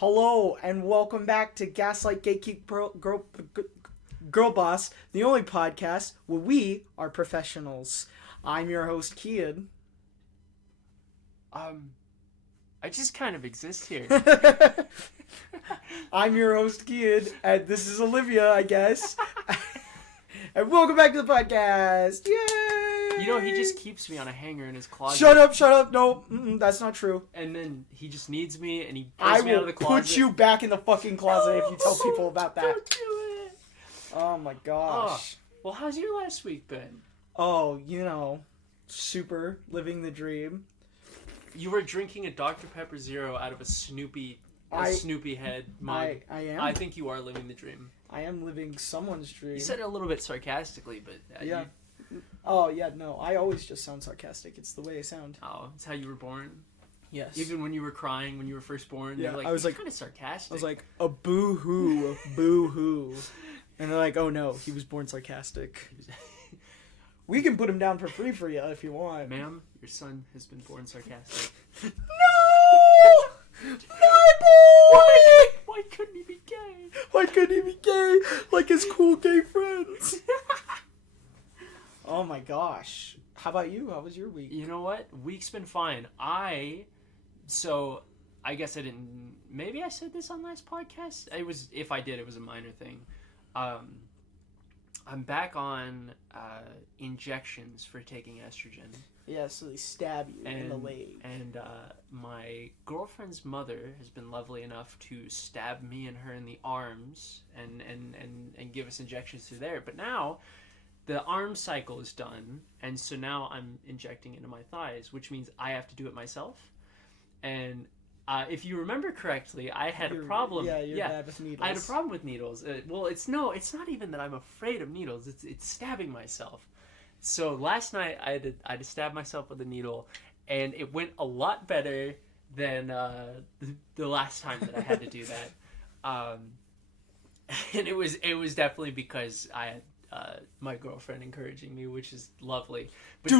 Hello and welcome back to Gaslight Gatekeep Girl Boss, the only podcast where we are professionals. I'm your host, Kian. I just kind of exist here. I'm your host, Kian, and this is Olivia, I guess. And welcome back to the podcast. Yay! You know, he just keeps me on a hanger in his closet. Shut up. No, that's not true. And then he just needs me, and he pulls me out of the closet. I will put you back in the fucking closet if you tell people about that. Don't do it. Oh my gosh. Well, how's your last week been? Oh, super living the dream. You were drinking a Dr. Pepper Zero out of a Snoopy head mug. I am. I think you are living the dream. I am living someone's dream. You said it a little bit sarcastically, but... yeah. Oh, yeah, no. I always just sound sarcastic. It's the way I sound. Oh, it's how you were born? Yes. Even when you were crying, when you were first born, yeah, you were like, I was like, kind of sarcastic. I was like, a boo-hoo, boo-hoo. And they're like, oh no, he was born sarcastic. We can put him down for free for you if you want. Ma'am, your son has been born sarcastic. No! My boy! Why couldn't he be gay? Why couldn't he be gay? Like his cool gay friends. Oh my gosh. How about you? How was your week? You know what? Week's been fine. I guess I didn't... Maybe I said this on last podcast? If I did, it was a minor thing. I'm back on injections for taking estrogen. Yeah, so they stab you in the leg. And my girlfriend's mother has been lovely enough to stab me and her in the arms and give us injections through there. But now the arm cycle is done, and so now I'm injecting into my thighs, which means I have to do it myself. And if you remember correctly, I had a problem. Yeah, you're bad with needles. I had a problem with needles. Well, it's not even that I'm afraid of needles. It's stabbing myself. So last night I had to stab myself with a needle, and it went a lot better than the last time that I had to do that. And it was definitely because I had my girlfriend encouraging me, which is lovely. But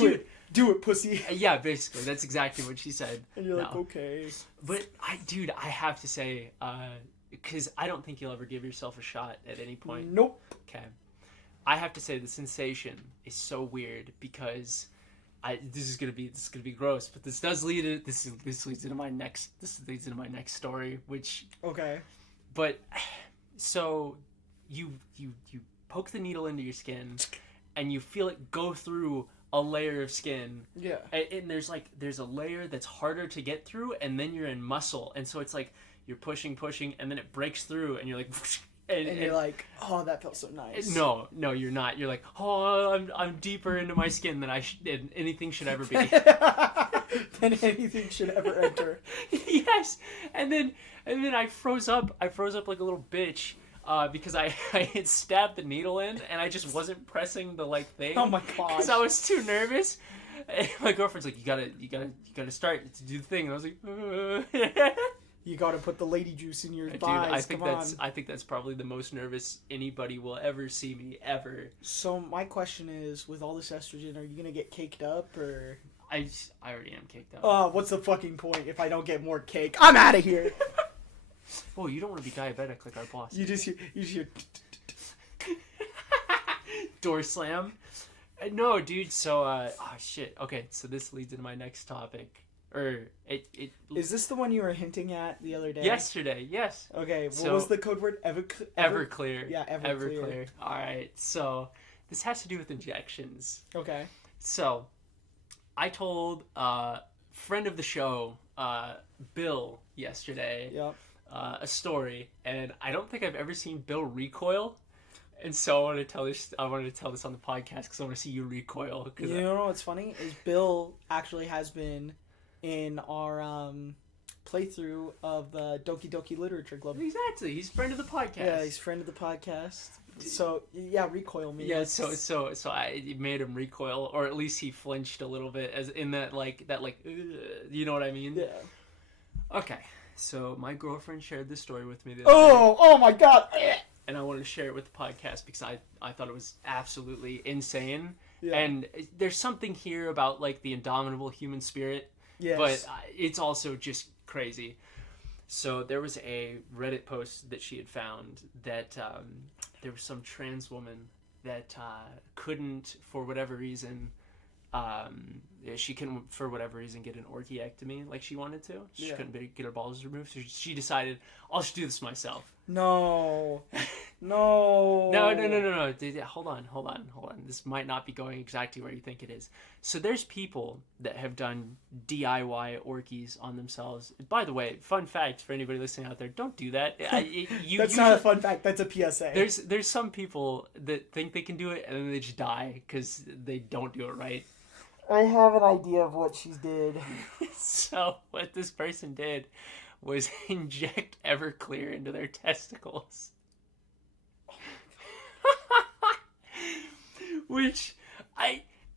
do it, pussy. Yeah, basically, that's exactly what she said. And you're like, okay. But I have to say, because I don't think you'll ever give yourself a shot at any point. Nope. Okay. I have to say the sensation is so weird because this is gonna be gross, but this leads into my next story, which okay. But so you poke the needle into your skin and you feel it go through a layer of skin. Yeah. And there's a layer that's harder to get through, and then you're in muscle, and so it's like you're pushing, and then it breaks through, and you're like. And you're like, oh, that felt so nice. No, you're not. You're like, oh, I'm deeper into my skin than anything should ever be. Than anything should ever enter. Yes, and then I froze up. I froze up like a little bitch because I had stabbed the needle in, and I just wasn't pressing the thing. Oh my gosh! Because I was too nervous. And my girlfriend's like, you gotta start to do the thing, and I was like. You gotta put the lady juice in your thighs. I think that's probably the most nervous anybody will ever see me ever. So my question is, with all this estrogen, are you gonna get caked up or? I already am caked up. Oh, what's the fucking point if I don't get more cake? I'm out of here. Oh, you don't want to be diabetic like our boss. You just hear. Door slam. No, dude. So oh shit. Okay, so this leads into my next topic. Is this the one you were hinting at the other day? Yesterday, yes. Okay, what was the code word? Everclear. Yeah, everclear. Alright, so this has to do with injections. Okay. So, I told friend of the show, Bill, yesterday, yep. A story, and I don't think I've ever seen Bill recoil. And so I wanted to tell this on the podcast because I want to see you recoil. You know what's funny? Is Bill actually has been in our playthrough of the Doki Doki Literature Club. Exactly. He's a friend of the podcast. Yeah, he's a friend of the podcast. So, yeah, recoil me. Yeah, so I made him recoil, or at least he flinched a little bit, as in that you know what I mean? Yeah. Okay, so my girlfriend shared this story with me the other day. Oh my god! And I wanted to share it with the podcast because I thought it was absolutely insane. Yeah. And there's something here about the indomitable human spirit. Yes. But it's also just crazy. So there was a Reddit post that she had found that there was some trans woman that couldn't, for whatever reason, she couldn't, for whatever reason, get an orchiectomy like she wanted to. She couldn't get her balls removed. So she decided, I'll just do this myself. No. No. No. Hold on. This might not be going exactly where you think it is. So there's people that have done DIY orchies on themselves. By the way, fun fact for anybody listening out there, don't do that. That's not a fun fact. That's a PSA. There's some people that think they can do it and then they just die because they don't do it right. I have an idea of what she did. So what this person did was inject Everclear into their testicles. Which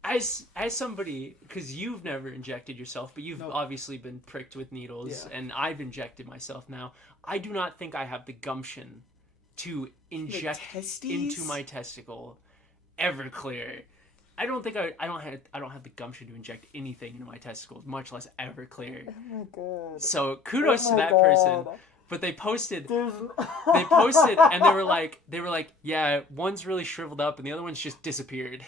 as somebody, because you've never injected yourself, but you've obviously been pricked with needles, and I've injected myself now. I do not think I have the gumption to inject into my testicle Everclear. I don't think I don't have the gumption to inject anything into my testicles, much less Everclear. Oh my god. So kudos to that person. But they posted and they were like, yeah, one's really shriveled up and the other one's just disappeared.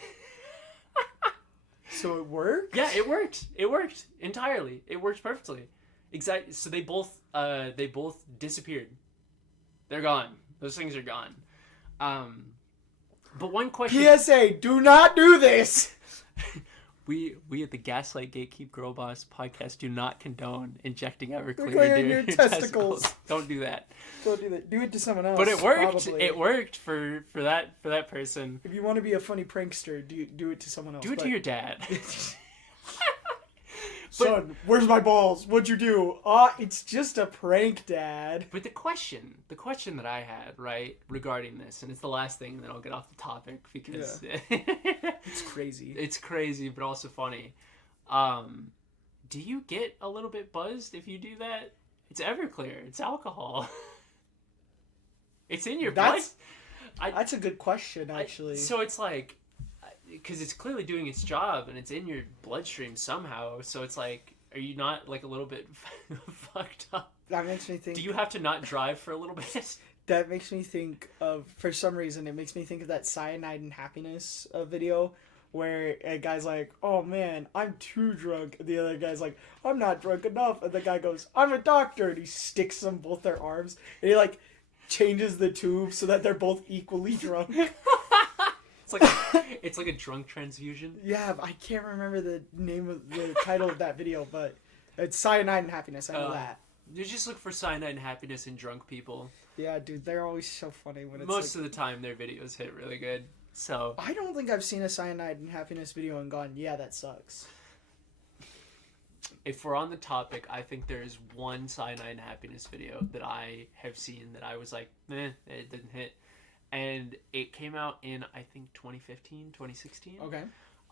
So it worked? Yeah, it worked. It worked entirely. It worked perfectly. Exactly. So they both disappeared. They're gone. Those things are gone. But one question. PSA: do not do this. We at the Gaslight Gatekeep Girl Boss podcast do not condone injecting Everclear into your testicles. Don't do that. Don't do that. Do it to someone else. But it worked. Probably. It worked for that person. If you want to be a funny prankster, do it to someone else. Do it to your dad. Son, where's my balls? What'd you do? It's just a prank, Dad. But the question that I had, right, regarding this, and it's the last thing, and then I'll get off the topic because it's crazy. It's crazy, but also funny. Do you get a little bit buzzed if you do that? It's Everclear. It's alcohol. It's in your blood. That's a good question, actually. So it's like, because it's clearly doing its job and it's in your bloodstream somehow. So it's like, are you not like a little bit fucked up? That makes me think. Do you have to not drive for a little bit? That makes me think of, for some reason, it makes me think of that Cyanide and Happiness video where a guy's like, oh man, I'm too drunk. And the other guy's like, I'm not drunk enough. And the guy goes, I'm a doctor. And he sticks them both their arms. And he like changes the tube so that they're both equally drunk. It's like a drunk transfusion. Yeah, I can't remember the name of the title of that video, but it's Cyanide and Happiness. I know that. You just look for Cyanide and Happiness in drunk people. Yeah, dude, they're always so funny when it's most of the time their videos hit really good. So I don't think I've seen a Cyanide and Happiness video and gone, yeah, that sucks. If we're on the topic, I think there is one Cyanide and Happiness video that I have seen that I was like, it didn't hit. And it came out in, I think, 2015, 2016. Okay.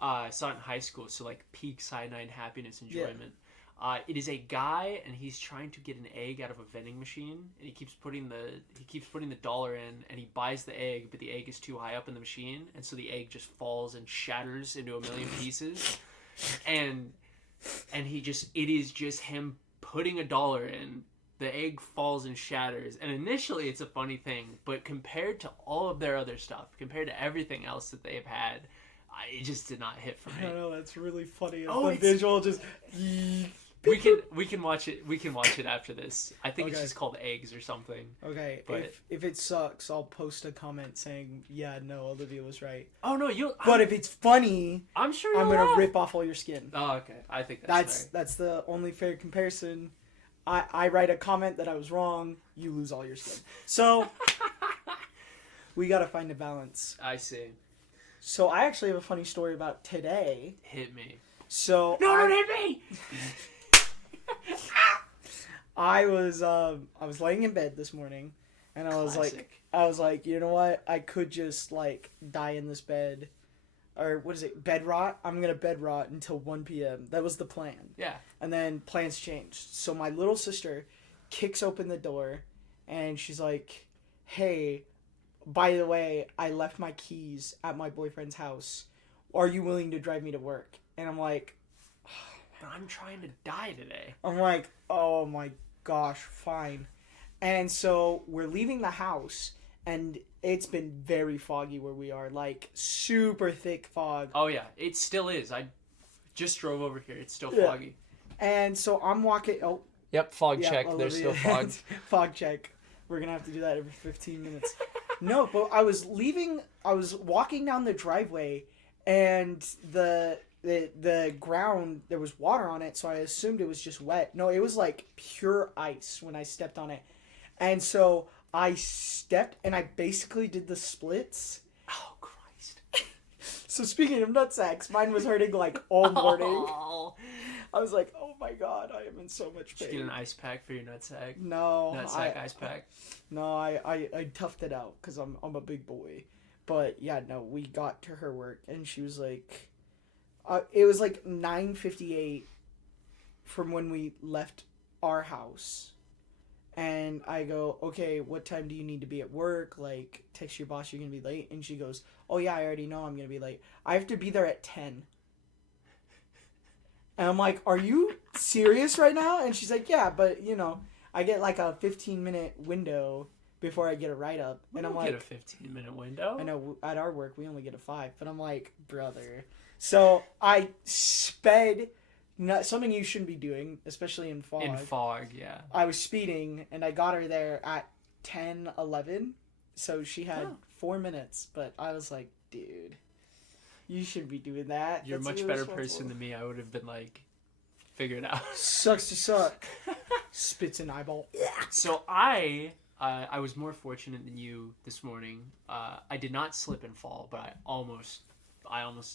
I saw it in high school, so like peak Cyanide Happiness enjoyment. Yeah. It is a guy, and he's trying to get an egg out of a vending machine, and he keeps putting the dollar in, and he buys the egg, but the egg is too high up in the machine, and so the egg just falls and shatters into a million pieces, and it is just him putting a dollar in. The egg falls and shatters, and initially it's a funny thing, but compared to all of their other stuff, compared to everything else that they've had, it just did not hit for me. I don't know, that's really funny. The visual just... We can watch it. We can watch it after this. I think it's just called Eggs or something. Okay, but if it sucks, I'll post a comment saying, yeah, no, Olivia was right. Oh no, But if it's funny, I'm sure I'm gonna rip off all your skin. Oh, okay. I think that's the only fair comparison. I write a comment that I was wrong, you lose all your skin. So, we gotta find a balance. I see. So, I actually have a funny story about today. Hit me. So... No, don't hit me! I was laying in bed this morning, and I was like, you know what? I could just, like, die in this bed. Or, what is it? Bed rot? I'm gonna bed rot until 1 p.m. That was the plan. Yeah. And then plans changed. So my little sister kicks open the door, and she's like, hey, by the way, I left my keys at my boyfriend's house. Are you willing to drive me to work? And I'm like... But I'm trying to die today. I'm like, oh my gosh, fine. And so we're leaving the house, and it's been very foggy where we are, like super thick fog. Oh yeah, it still is. I just drove over here. It's still Yeah. foggy. And so I'm walking. Oh, Yep, fog yeah, check. There's still fog. Fog check. We're gonna have to do that every 15 minutes. No, but I was walking down the driveway, and the ground, there was water on it, so I assumed it was just wet. No, it was like pure ice when I stepped on it. And so I stepped, and I basically did the splits. Oh, Christ. So speaking of nutsacks, mine was hurting like all morning. Oh. I was like, oh my god, I am in so much Did pain. you get an ice pack for your nutsack? No. Nutsack ice pack? No, I toughed it out because I'm a big boy. But yeah, no, we got to her work, and she was like, it was like 9:58 from when we left our house. And I go, okay, what time do you need to be at work? Like, text your boss, you're going to be late. And she goes, oh yeah, I already know I'm going to be late. I have to be there at 10. And I'm like, are you serious right now? And she's like, yeah, but, you know, I get like a 15-minute window before I get a write-up. We And I'm don't like, get a 15-minute window. I know, at our work, we only get a 5. But I'm like, brother. So I sped, something you shouldn't be doing, especially in fog. In fog, yeah. I was speeding, and I got her there at 10:11. So she had 4 minutes. But I was like, dude, you shouldn't be doing that. You're a That's much better irresponsible. person than me. I would have been like, figure it out. Sucks to suck. Spits in eyeball. So I was more fortunate than you this morning. I did not slip and fall, but I almost.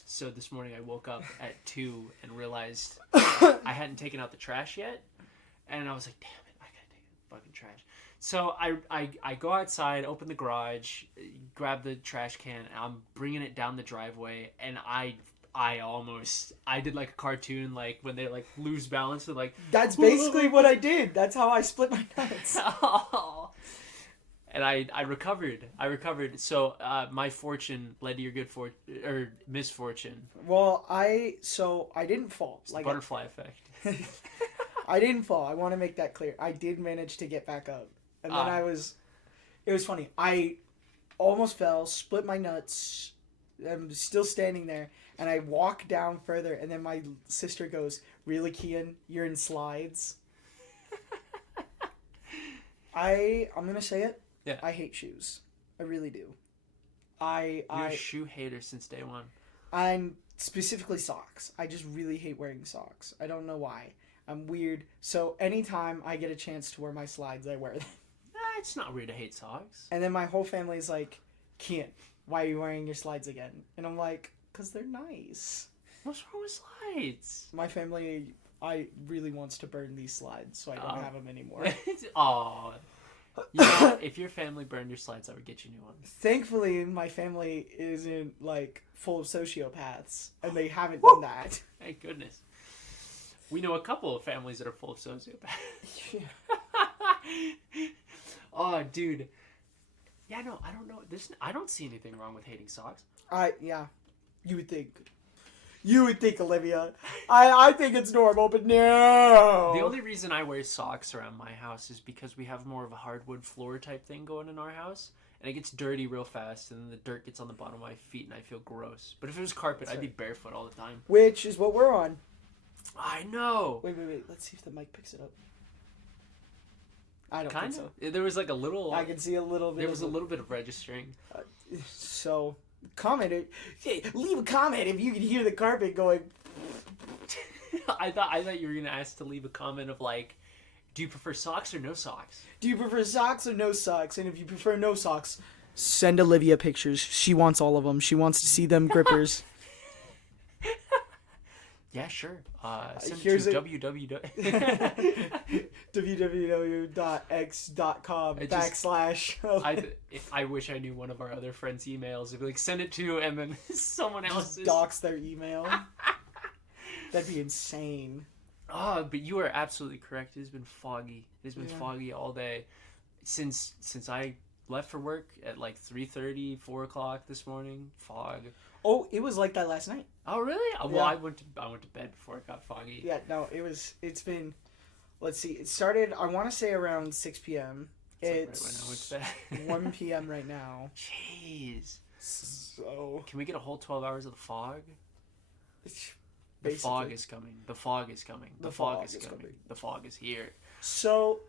So this morning I woke up at 2 and realized I hadn't taken out the trash yet, and I was like, damn it, I gotta take the fucking trash. So I go outside, open the garage, grab the trash can, and I'm bringing it down the driveway, and I did like a cartoon, like when they like lose balance and like. That's basically what I did. That's how I split my nuts. And I recovered. So my fortune led to your good fortune or misfortune. Well, I didn't fall. It's like the butterfly effect. I didn't fall. I want to make that clear. I did manage to get back up, and then it was funny. I almost fell, split my nuts. I'm still standing there, and I walk down further, and then my sister goes, "Really, Kian? You're in slides?" I'm gonna say it. Yeah. I hate shoes. I really do. You're a shoe hater since day one. I'm specifically socks. I just really hate wearing socks. I don't know why. I'm weird. So anytime I get a chance to wear my slides, I wear them. It's not weird to hate socks. And then my whole family's like, Kian, why are you wearing your slides again? And I'm like, because they're nice. What's wrong with slides? My family, really wants to burn these slides, so I don't have them anymore. Aw. You know, if your family burned your slides, I would get you new ones. Thankfully, my family isn't, like, full of sociopaths, and they haven't done that. Thank goodness. We know a couple of families that are full of sociopaths. Yeah. Oh, dude. Yeah, no, I don't know. I don't see anything wrong with hating socks. Yeah. You would think. Olivia. I think it's normal, but no. The only reason I wear socks around my house is because we have more of a hardwood floor type thing going in our house. And it gets dirty real fast, and then the dirt gets on the bottom of my feet, and I feel gross. But if it was carpet, I'd be barefoot all the time. Which is what we're on. I know. Wait. Let's see if the mic picks it up. I don't Kind think of. There was like a little. I can see a little bit. There was a little bit of registering. So, comment. Hey, leave a comment if you can hear the carpet going. I thought you were gonna ask to leave a comment of like, do you prefer socks or no socks? Do you prefer socks or no socks? And if you prefer no socks, send Olivia pictures. She wants all of them. She wants to see them grippers. Yeah, sure. Send Here's it to www.x.com/. I wish I knew one of our other friends' emails. It'd be like, send it to, and then someone else's. Just dox their email. That'd be insane. Oh, but you are absolutely correct. It has been foggy. It has been foggy all day. Since I left for work at like 3:30, 4 o'clock this morning, fog. Oh, it was like that last night. Oh, really? Well, I went to bed before it got foggy. Yeah, no, it's been let's see. It started, I want to say, around 6 p.m. It's like right when I went to bed. 1 p.m. right now. Jeez. So Can we get a whole 12 hours of the fog? The basically, fog is coming. The fog is coming. The fog is coming. The fog is here. So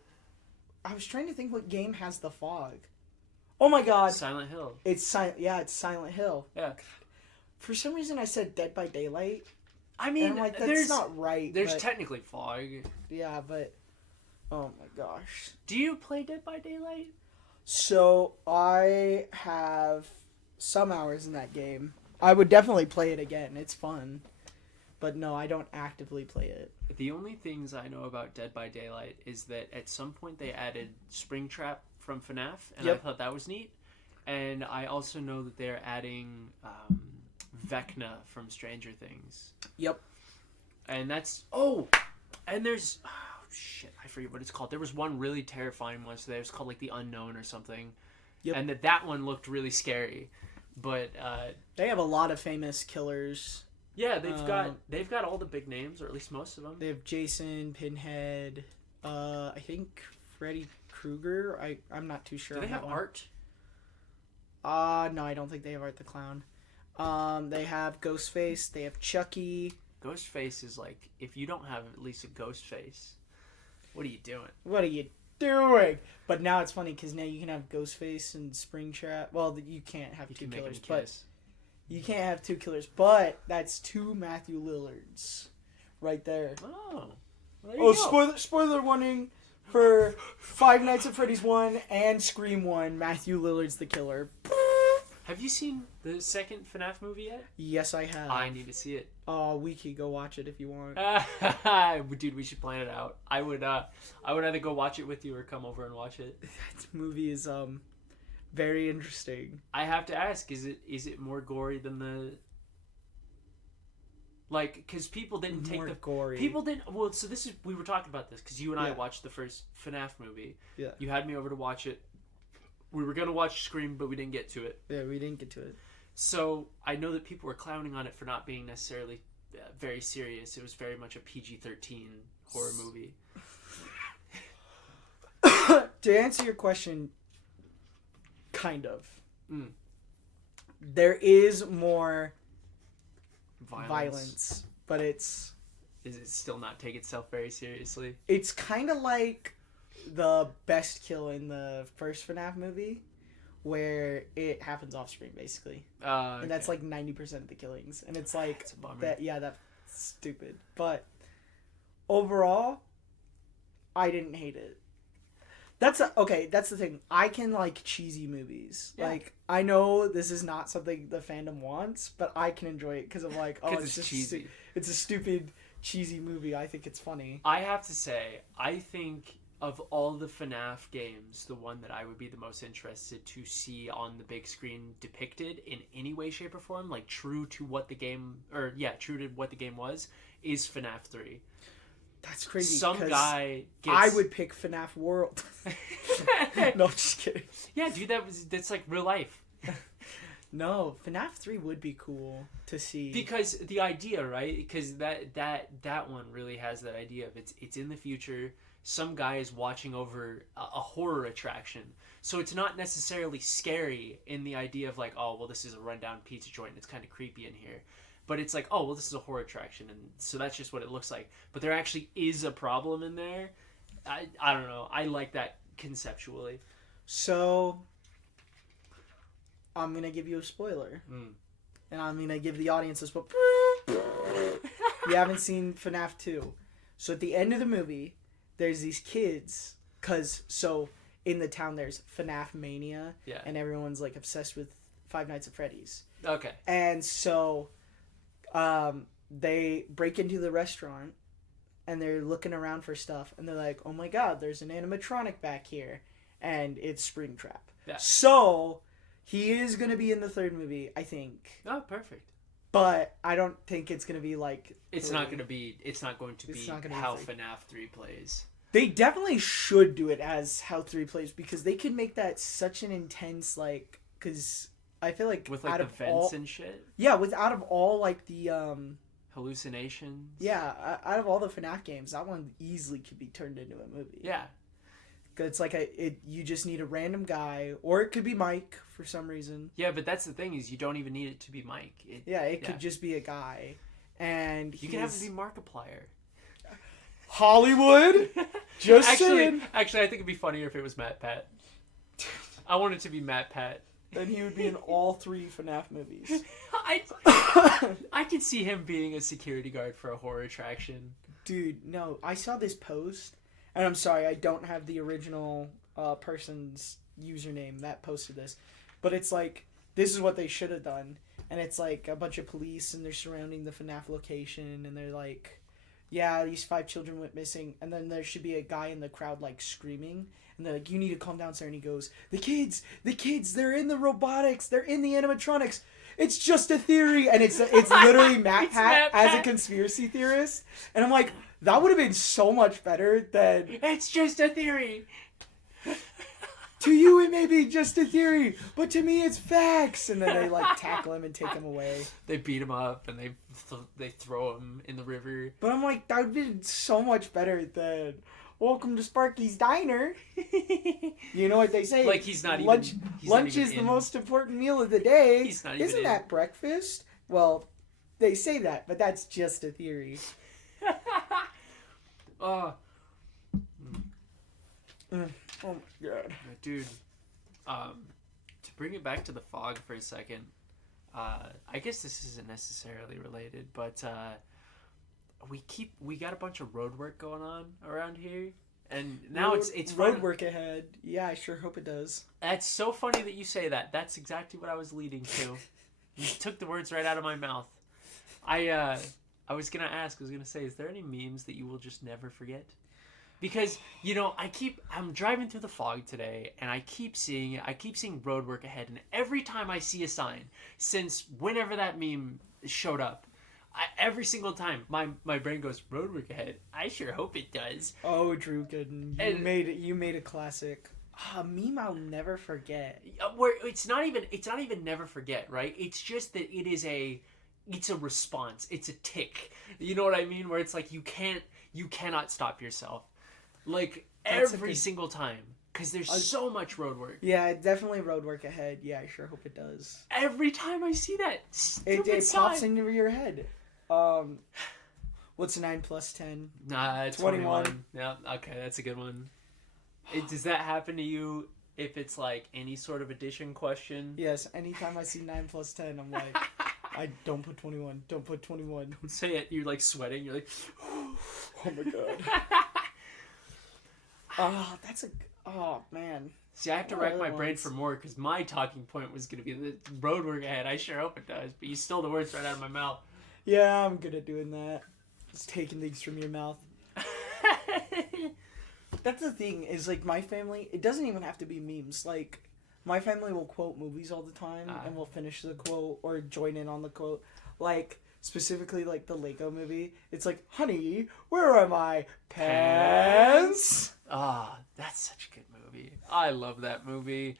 I was trying to think what game has the fog. Oh my god. Silent Hill. It's Silent. Yeah, it's Silent Hill. Yeah. For some reason, I said Dead by Daylight. I mean, And I'm like, that's not right. There's but, technically fog. yeah, but oh my gosh. Do you play Dead by Daylight? So I have some hours in that game. I would definitely play it again. It's fun. But no, I don't actively play it. The only things I know about Dead by Daylight is that at some point they added Springtrap from FNAF, and I thought that was neat. And I also know that they're adding Vecna from Stranger Things. Yep. And that's... and there's... Oh, shit, I forget what it's called. There was one really terrifying one, so it was called, like, The Unknown or something. Yep. And that one looked really scary. But... they have a lot of famous killers. Yeah, they've got all the big names, or at least most of them. They have Jason, Pinhead, I think Freddy Krueger. I'm not too sure. Do they have Art? No, I don't think they have Art the Clown. They have Ghostface. They have Chucky. Ghostface is like, if you don't have at least a ghost face, what are you doing? What are you doing? But now it's funny because now you can have Ghostface and Springtrap. Well, you can't have two killers, but you can't have two killers. But that's two Matthew Lillards, right there. Oh, well, spoiler warning for Five Nights at Freddy's 1 and Scream 1. Matthew Lillard's the killer. Have you seen the second FNAF movie yet? Yes, I have. I need to see it. We could go watch it if you want. Dude, we should plan it out. I would either go watch it with you or come over and watch it. That movie is very interesting. I have to ask, is it more gory than the... Like, because people didn't take the... gory. People didn't... Well, so this is... We were talking about this, because you and I watched the first FNAF movie. Yeah. You had me over to watch it. We were going to watch Scream, but we didn't get to it. Yeah, we didn't get to it. So, I know that people were clowning on it for not being necessarily very serious. It was very much a PG-13 horror movie. To answer your question, kind of. Mm. There is more violence, but Is it still not take itself very seriously? It's kind of like the best kill in the first FNAF movie, where it happens off screen basically, okay. And that's like 90% of the killings, and it's like that's a bummer. that's stupid. But overall, I didn't hate it. That's the thing. I can like cheesy movies. Yeah. Like, I know this is not something the fandom wants, but I can enjoy it because I'm like, oh, it's just cheesy. It's a stupid, cheesy movie. I think it's funny. I have to say, I think of all the FNAF games, the one that I would be the most interested to see on the big screen depicted in any way, shape, or form, like true to what the game was, is FNAF 3. That's crazy. Some guy gets... I would pick FNAF World. No, I'm just kidding. Yeah, dude, that's like real life. No, FNAF 3 would be cool to see. Because the idea, right? Because that one really has that idea of it's in the future. Some guy is watching over a horror attraction. So it's not necessarily scary in the idea of like, oh, well, this is a rundown pizza joint. It's kind of creepy in here. But it's like, oh, well, this is a horror attraction. And so that's just what it looks like. But there actually is a problem in there. I don't know. I like that conceptually. So I'm going to give you a spoiler. And I'm going to give the audience a spoiler. You haven't seen FNAF 2. So at the end of the movie, there's these kids. So in the town, there's FNAF Mania. Yeah. And everyone's like obsessed with Five Nights at Freddy's. Okay. And so they break into the restaurant. And they're looking around for stuff. And they're like, oh my god, there's an animatronic back here. And it's Springtrap. Yeah. So he is going to be in the third movie, I think. Oh, perfect. But I don't think it's going to be like... It's not going to be how FNAF 3 plays. They definitely should do it as how 3 plays. Because they could make that such an intense, like... Because I feel like... With like the vents and shit? Yeah, out of all like the... hallucinations. Yeah, out of all the FNAF games, that one easily could be turned into a movie. Yeah. It's like you just need a random guy, or it could be Mike for some reason. Yeah, but that's the thing is you don't even need it to be Mike. It could just be a guy, and you can have it be Markiplier. Hollywood. Just saying. Actually, I think it'd be funnier if it was Matt Pat. I want it to be Matt Pat. Then he would be in all 3 FNAF movies. I could see him being a security guard for a horror attraction. Dude, no, I saw this post, and I'm sorry, I don't have the original person's username that posted this, but it's like, this is what they should have done, and it's like a bunch of police, and they're surrounding the FNAF location, and they're like, yeah, these 5 children went missing, and then there should be a guy in the crowd, like, screaming, and they're like, you need to calm down, sir, and he goes, the kids, they're in the robotics, they're in the animatronics, it's just a theory, and it's literally Matt Pat as a conspiracy theorist, and I'm like, that would have been so much better than... It's just a theory! To you it may be just a theory, but to me it's facts, and then they, like, tackle him and take him away. They beat him up, and they throw him in the river. But I'm like, that would have been so much better than... Welcome to Sparky's Diner. You know what they say? Like, he's not lunch, even... lunch is the most important meal of the day. He's not even Isn't that breakfast? Well, they say that, but that's just a theory. Oh my god. Dude, to bring it back to the fog for a second, I guess this isn't necessarily related, but we got a bunch of road work going on around here, and now it's road work ahead. Yeah, I sure hope it does. That's so funny that you say that. That's exactly what I was leading to. You took the words right out of my mouth. I was gonna say, is there any memes that you will just never forget? Because, you know, I'm driving through the fog today, and I keep seeing it. I keep seeing road work ahead, and every time I see a sign, since whenever that meme showed up, every single time, my brain goes, road work ahead. I sure hope it does. Oh, Drew Gooden, you made a classic. A meme I'll never forget. Where it's not even never forget, right? It's just that it's a response. It's a tick. You know what I mean? Where it's like you cannot stop yourself. Like, every single time. Because there's so much road work. Yeah, definitely road work ahead. Yeah, I sure hope it does. Every time I see that it pops into your head. What's 9 plus 10? Nah, 21. Yeah, okay, that's a good one. Does that happen to you if it's like any sort of addition question? Yes, anytime I see 9 plus 10, I'm like, I don't put 21. Don't put 21. Don't say it. You're like sweating. You're like, oh my god. Oh man. See, I have to rack my brain for more because my talking point was going to be the road work ahead. I sure hope it does, but you stole the words right out of my mouth. Yeah, I'm good at doing that. Just taking things from your mouth. That's the thing, is like my family, it doesn't even have to be memes. Like, my family will quote movies all the time, and we'll finish the quote or join in on the quote. Like, specifically, like, the Lego movie. It's like, honey, where are my pants? Ah, that's such a good movie. I love that movie.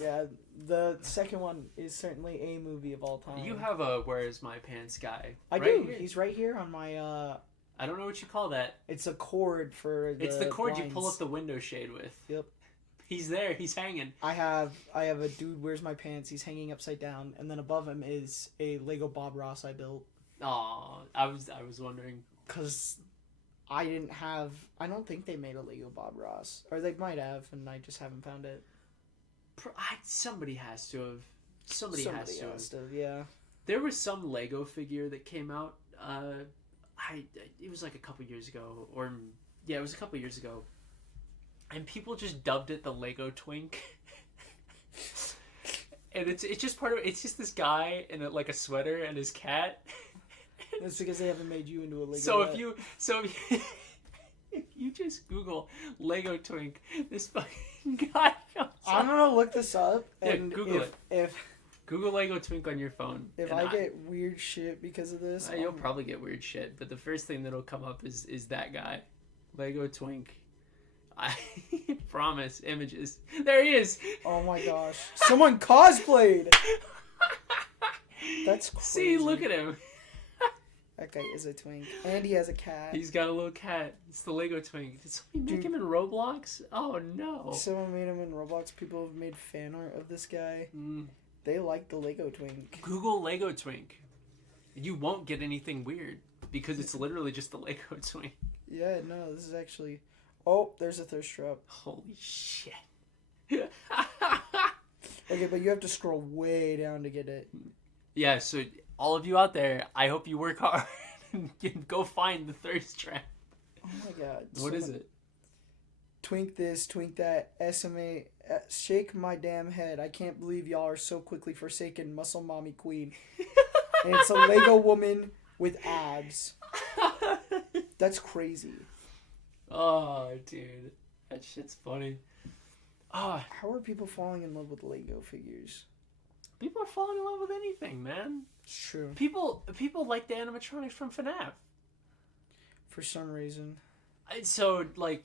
Yeah, the second one is certainly a movie of all time. You have a Where Is My Pants guy. I do. Here. He's right here on my... I don't know what you call that. It's a cord for the It's the cord blinds. You pull up the window shade with. Yep. He's there. He's hanging. I have a dude, where's my pants? He's hanging upside down, and then above him is a Lego Bob Ross I built. Aw, I was wondering. Because I don't think they made a Lego Bob Ross. Or they might have, and I just haven't found it. Somebody has to have. Somebody has to have. Yeah. There was some Lego figure that came out. It was like a couple years ago, it was a couple years ago, and people just dubbed it the Lego Twink. And it's just part of it. It's just this guy in like a sweater and his cat. That's because they haven't made you into a Lego. So if you just Google Lego Twink, this fucking guy comes up. I'm gonna look this up. And yeah, Google it. If Google Lego Twink on your phone. If I get weird shit because of this, you'll probably get weird shit. But the first thing that'll come up is that guy, Lego Twink. I promise. Images. There he is. Oh my gosh! Someone cosplayed. That's crazy. See, look at him. That guy is a twink. And he has a cat. He's got a little cat. It's the Lego twink. Did somebody make him in Roblox? Oh no. Someone made him in Roblox. People have made fan art of this guy. They like the Lego twink. Google Lego twink. You won't get anything weird because it's literally just the Lego twink. Yeah, no, this is actually... Oh, there's a thirst trap. Holy shit. Okay, but you have to scroll way down to get it. Yeah, so all of you out there, I hope you work hard and go find the thirst trap. Oh my god. What is it? Twink this, twink that, SMA, shake my damn head. I can't believe y'all are so quickly forsaken muscle mommy queen. And it's a Lego woman with abs. That's crazy. Oh, dude. That shit's funny. How are people falling in love with Lego figures? People are falling in love with anything, man. It's true. People like the animatronics from FNAF. For some reason. So, like,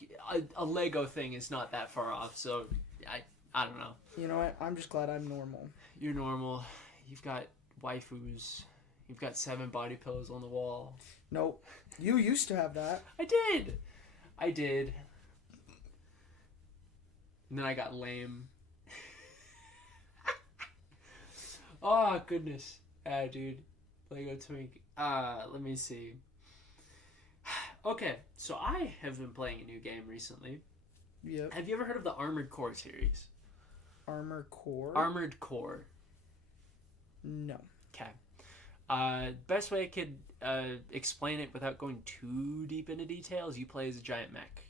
a Lego thing is not that far off, so I don't know. You know what? I'm just glad I'm normal. You're normal. You've got waifus. You've got 7 body pillows on the wall. Nope. You used to have that. I did. And then I got lame. Oh, goodness. Dude. Lego twink. Let me see. Okay, so I have been playing a new game recently. Yep. Have you ever heard of the Armored Core series? Armored Core? Armored Core. No. Okay. Best way I could explain it without going too deep into details, you play as a giant mech.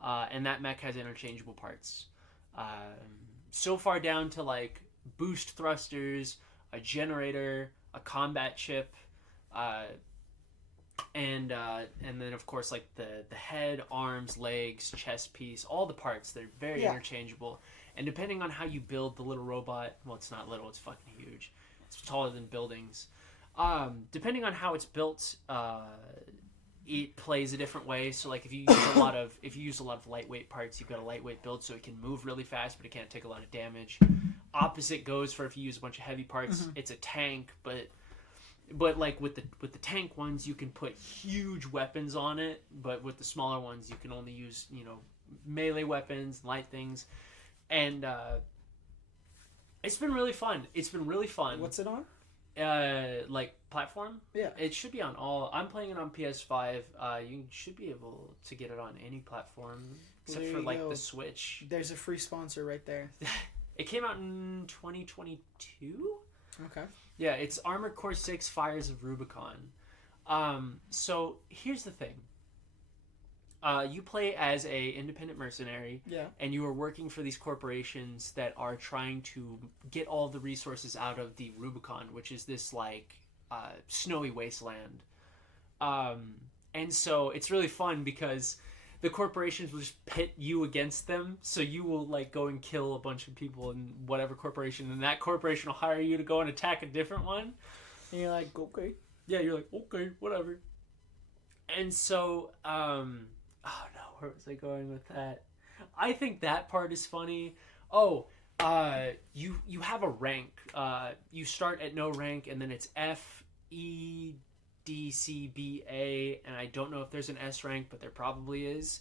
And that mech has interchangeable parts. So far down to like boost thrusters, a generator, a combat chip, and then of course like the head, arms, legs, chest piece, all the parts, they're very interchangeable. And depending on how you build the little robot, well, it's not little, it's fucking huge. It's taller than buildings. Depending on how it's built, it plays a different way. So like if you use a lot of lightweight parts, you've got a lightweight build so it can move really fast but it can't take a lot of damage. Opposite goes for if you use a bunch of heavy parts. It's a tank, but like with the tank ones you can put huge weapons on it, but with the smaller ones you can only use, melee weapons, light things. And it's been really fun. What's it on? Like platform? Yeah. It should be on all. I'm playing it on PS5. You should be able to get it on any platform except for like the Switch. There's a free sponsor right there. It came out in 2022? Okay. Yeah, it's Armored Core 6 Fires of Rubicon. So here's the thing. You play as a independent mercenary, and you are working for these corporations that are trying to get all the resources out of the Rubicon, which is this like snowy wasteland. And so it's really fun because the corporations will just pit you against them, so you will like go and kill a bunch of people in whatever corporation, and that corporation will hire you to go and attack a different one. And you're like, okay. Yeah, you're like, okay, whatever. And so, oh no, where was I going with that? I think that part is funny. Oh, you have a rank. You start at no rank, and then it's F, E, D, C, B, A, and I don't know if there's an S rank, but there probably is.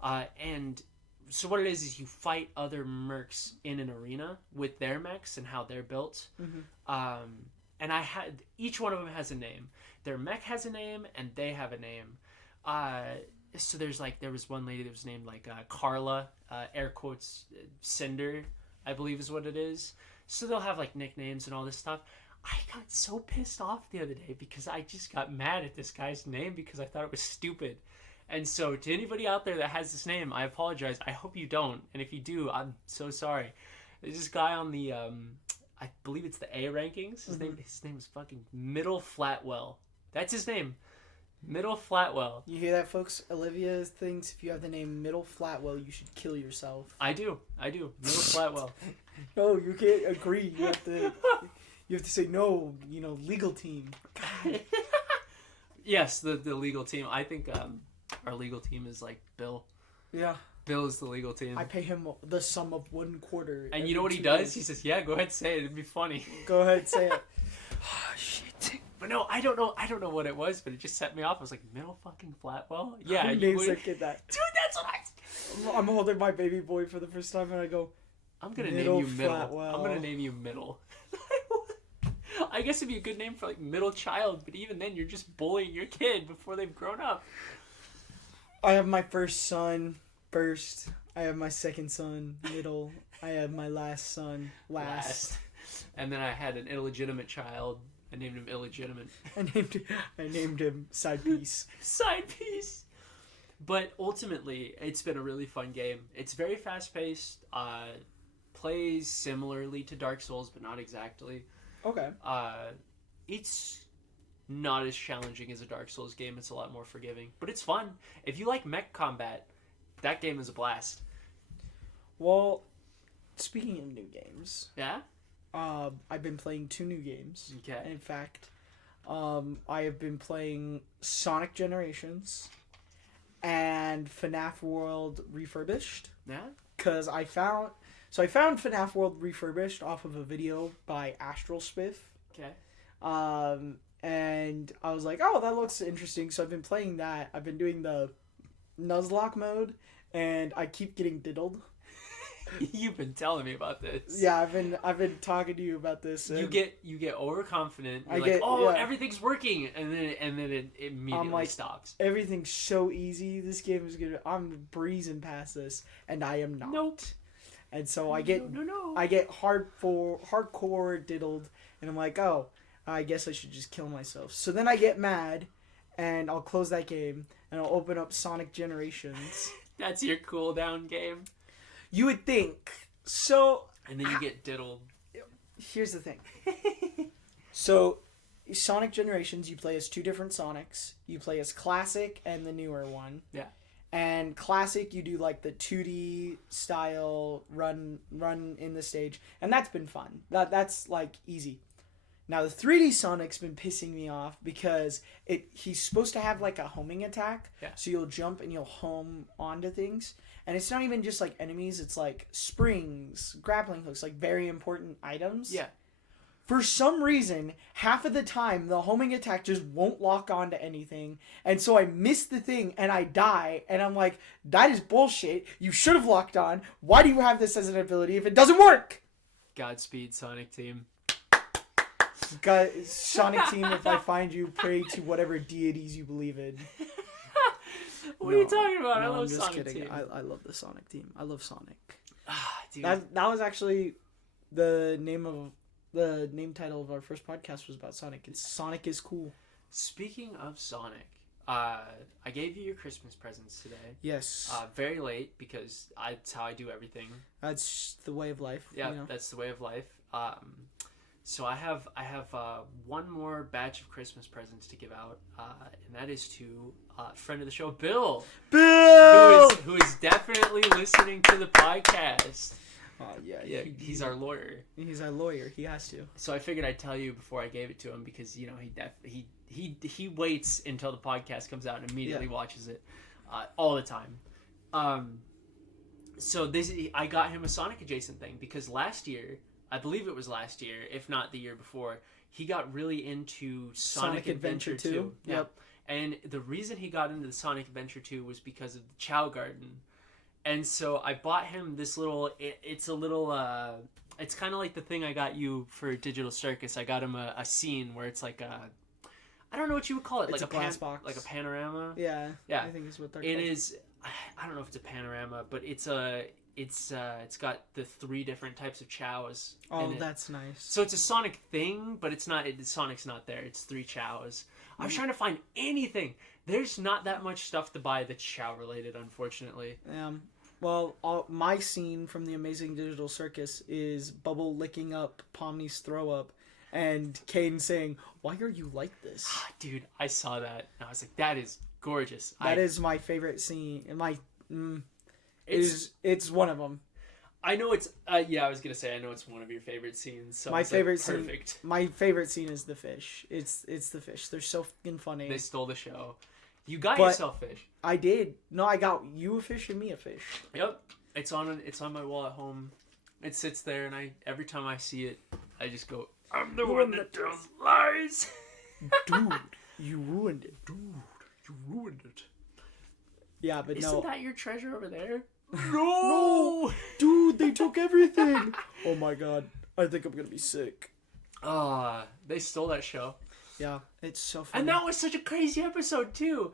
And so what it is you fight other mercs in an arena with their mechs and how they're built. And each one of them has a name. Their mech has a name, and they have a name. So there was one lady that was named like Carla, air quotes, Cinder, I believe is what it is. So they'll have like nicknames and all this stuff. I got so pissed off the other day because I just got mad at this guy's name because I thought it was stupid. And so to anybody out there that has this name, I apologize. I hope you don't. And if you do, I'm so sorry. There's this guy on the, I believe it's the A rankings. His name is fucking Middle Flatwell. That's his name. Middle Flatwell. You hear that, folks? Olivia thinks if you have the name Middle Flatwell, you should kill yourself. I do. Middle Flatwell. No, you can't agree. You have to say no, legal team. Yes, the legal team. I think our legal team is like Bill. Yeah. Bill is the legal team. I pay him the sum of 1/4. And you know what he does? He says, yeah, go ahead, say it. It'd be funny. Go ahead, say it. Oh, shit. But no, I don't know what it was, but it just set me off. I was like, Middle fucking Flatwell? Yeah, Who you names would. their kid that? Dude, that's what I'm holding my baby boy for the first time, and I go, I'm gonna Middle name you Middle. Flatwell. I'm gonna name you Middle. I guess it'd be a good name for like middle child, but even then, you're just bullying your kid before they've grown up. I have my first son first. I have my second son middle. I have my last son last. And then I had an illegitimate child. I named him illegitimate. I named him side piece. Side piece. But ultimately, it's been a really fun game. It's very fast paced. Plays similarly to Dark Souls, but not exactly. Okay. It's not as challenging as a Dark Souls game. It's a lot more forgiving, but it's fun. If you like mech combat, that game is a blast. Well, speaking of new games, Yeah? I've been playing 2 new games. Okay. In fact, I have been playing Sonic Generations and FNAF World Refurbished. Yeah? Because I found FNAF World Refurbished off of a video by Astral Spiff. Okay. And I was like, oh, that looks interesting. So I've been playing that. I've been doing the Nuzlocke mode, and I keep getting diddled. You've been telling me about this. Yeah, I've been talking to you about this. You get overconfident. You're I like, get, oh, yeah. everything's working, and then it immediately like, stops. Everything's so easy. This game is good. I'm breezing past this, and I am not. Nope. And so I get No. I get hardcore diddled, and I'm like, oh, I guess I should just kill myself. So then I get mad, and I'll close that game, and I'll open up Sonic Generations. That's your cooldown game. You would think. So... And then you get diddled. Here's the thing. So, Sonic Generations, you play as 2 different Sonics. You play as Classic and the newer one. Yeah. And Classic, you do like the 2D style run in the stage. And that's been fun. That's like easy. Now, the 3D Sonic's been pissing me off because he's supposed to have like a homing attack. Yeah. So you'll jump and you'll home onto things. And it's not even just like enemies, it's like springs, grappling hooks, like very important items. Yeah. For some reason, half of the time, the homing attack just won't lock onto anything. And so I miss the thing and I die. And I'm like, that is bullshit. You should have locked on. Why do you have this as an ability if it doesn't work? Godspeed, Sonic Team. God, Sonic Team, if I find you, pray to whatever deities you believe in. What are you talking about? I No, love I'm just Sonic kidding. Team. I love the Sonic Team. I love Sonic. Dude. That was actually the name title of our first podcast was about Sonic. It's Sonic is cool. Speaking of Sonic, I gave you your Christmas presents today. Yes. Very late because that's how I do everything. That's the way of life. Yeah, you know? that's the way of life. So I have one more batch of Christmas presents to give out, and that is to a friend of the show, Bill. Bill! Who is definitely listening to the podcast. Yeah. He's our lawyer. He's our lawyer. He has to. So I figured I'd tell you before I gave it to him because he waits until the podcast comes out and immediately watches it all the time. So I got him a Sonic adjacent thing because last year, I believe it was last year, if not the year before, he got really into Sonic Adventure 2. Yep. And the reason he got into the Sonic Adventure 2 was because of the Chow Garden. And so I bought him this little, it's kind of like the thing I got you for Digital Circus. I got him a scene where it's like I don't know what you would call it. It's like a glass box. Like a panorama. Yeah. Yeah. I think it's what they're It called. is, I don't know if it's a panorama, but it's got the 3 different types of chows. Oh, in it. that's nice. So it's a Sonic thing, but it's not. Sonic's not there. It's 3 chows. I was trying to find anything. There's not that much stuff to buy that's chow related, unfortunately. Well, my scene from The Amazing Digital Circus is Bubble licking up Pomni's throw up, and Kane saying, "Why are you like this?" Dude, I saw that and I was like, that is gorgeous. That is my favorite scene. It's one of them. I know it's I was gonna say I know it's one of your favorite scenes. So My favorite perfect. scene. My favorite scene is the fish. It's the fish. They're so fucking funny. They stole the show. You got But- yourself fish. I did. No, I got you a fish and me a fish. Yep, it's on my wall at home. It sits there, and every time I see it, I just go, "I'm the one that tells lies." Dude, you ruined it. Dude, you ruined it. Yeah, but Isn't no. that your treasure over there? No! Dude, they took everything! Oh my god. I think I'm gonna be sick. They stole that show. Yeah, it's so funny. And that was such a crazy episode, too.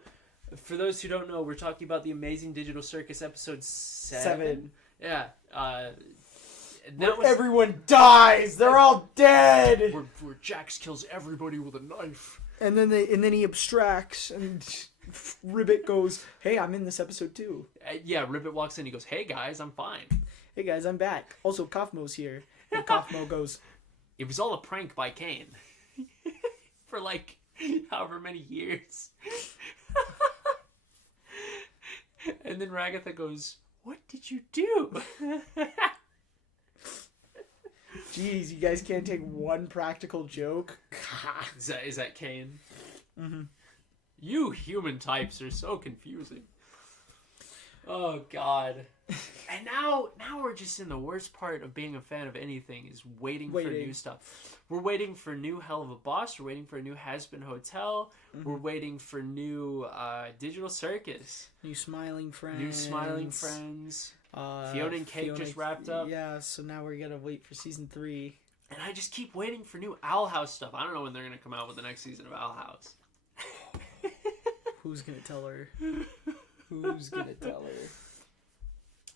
For those who don't know, we're talking about the Amazing Digital Circus episode 7. Yeah. That was everyone dies! They're all dead! where Jax kills everybody with a knife. And then he abstracts, and Ribbit goes, "Hey, I'm in this episode too." Yeah, Ribbit walks in. He goes, "Hey guys, I'm fine." Hey guys, I'm back. Also, Kaufmo's here. And Kaufmo goes, It was all a prank by Kane. For like however many years. And then Ragatha goes, "What did you do?" "Jeez, you guys can't take one practical joke." Is that Kane? Mm-hmm. You human types are so confusing. Oh God. And now we're just in the worst part of being a fan of anything is waiting. For new stuff. We're waiting for new Hell of a Boss. We're waiting for a new Has-Been Hotel. Mm-hmm. We're waiting for new Digital Circus. New Smiling Friends. New Smiling Friends. Fiona and Cake just wrapped up. Yeah, so now we're gonna wait for season 3. And I just keep waiting for new Owl House stuff. I don't know when they're gonna come out with the next season of Owl House. Who's gonna tell her? Who's gonna tell her?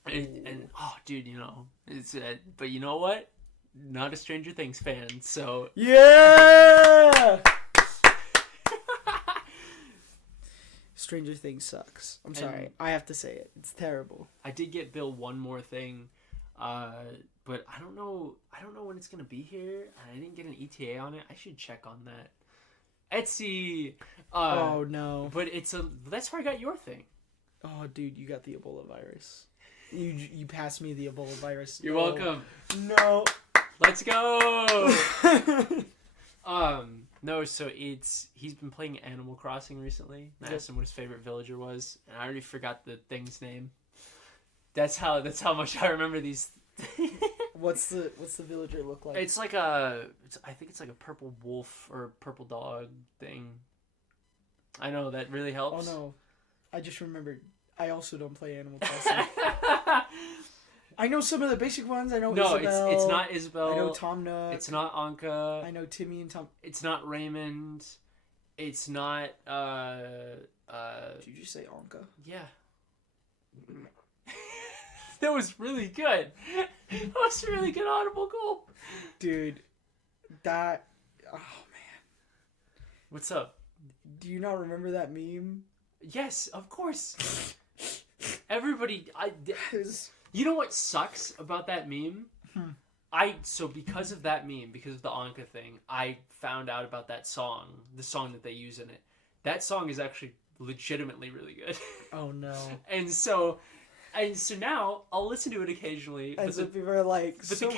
And oh, dude, you know, it's but you know what? Not a Stranger Things fan, so yeah. Stranger Things sucks. I'm sorry, I have to say it. It's terrible. I did get Bill one more thing, but I don't know when it's gonna be here. I didn't get an ETA on it. I should check on that. Etsy. Oh no! But that's where I got your thing. Oh, dude, you got the Ebola virus. You passed me the Ebola virus. You're welcome. No. Let's go. No, so he's been playing Animal Crossing recently. I asked him what his favorite villager was, and I already forgot the thing's name. That's how much I remember these. What's the villager look like? It's like I think it's like a purple wolf or purple dog thing. I know that really helps. Oh no, I just remembered. I also don't play Animal Crossing. I know some of the basic ones. I know Isabel. It's not Isabel. I know Tom Nook. It's not Anka. I know Timmy and Tom. It's not Raymond. It's not Did you just say Anka? Yeah. That was really good. That was a really good audible goal. Dude, that... Oh, man. What's up? Do you not remember that meme? Yes, of course. Everybody... There's... You know what sucks about that meme? So because of that meme, because of the Anka thing, I found out about that song, the song that they use in it. That song is actually legitimately really good. Oh, no. And so now I'll listen to it occasionally. And so people are like, so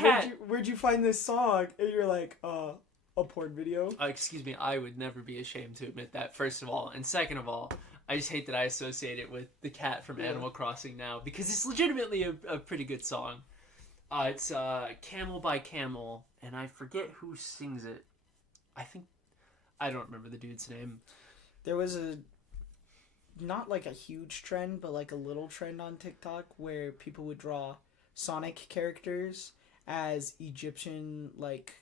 where'd you find this song? And you're like, a porn video? Excuse me, I would never be ashamed to admit that, first of all. And second of all, I just hate that I associate it with the cat from Animal Crossing now, because it's legitimately a pretty good song. It's Camel by Camel, and I forget who sings it. I don't remember the dude's name. There was not like a huge trend, but like a little trend on TikTok where people would draw Sonic characters as Egyptian like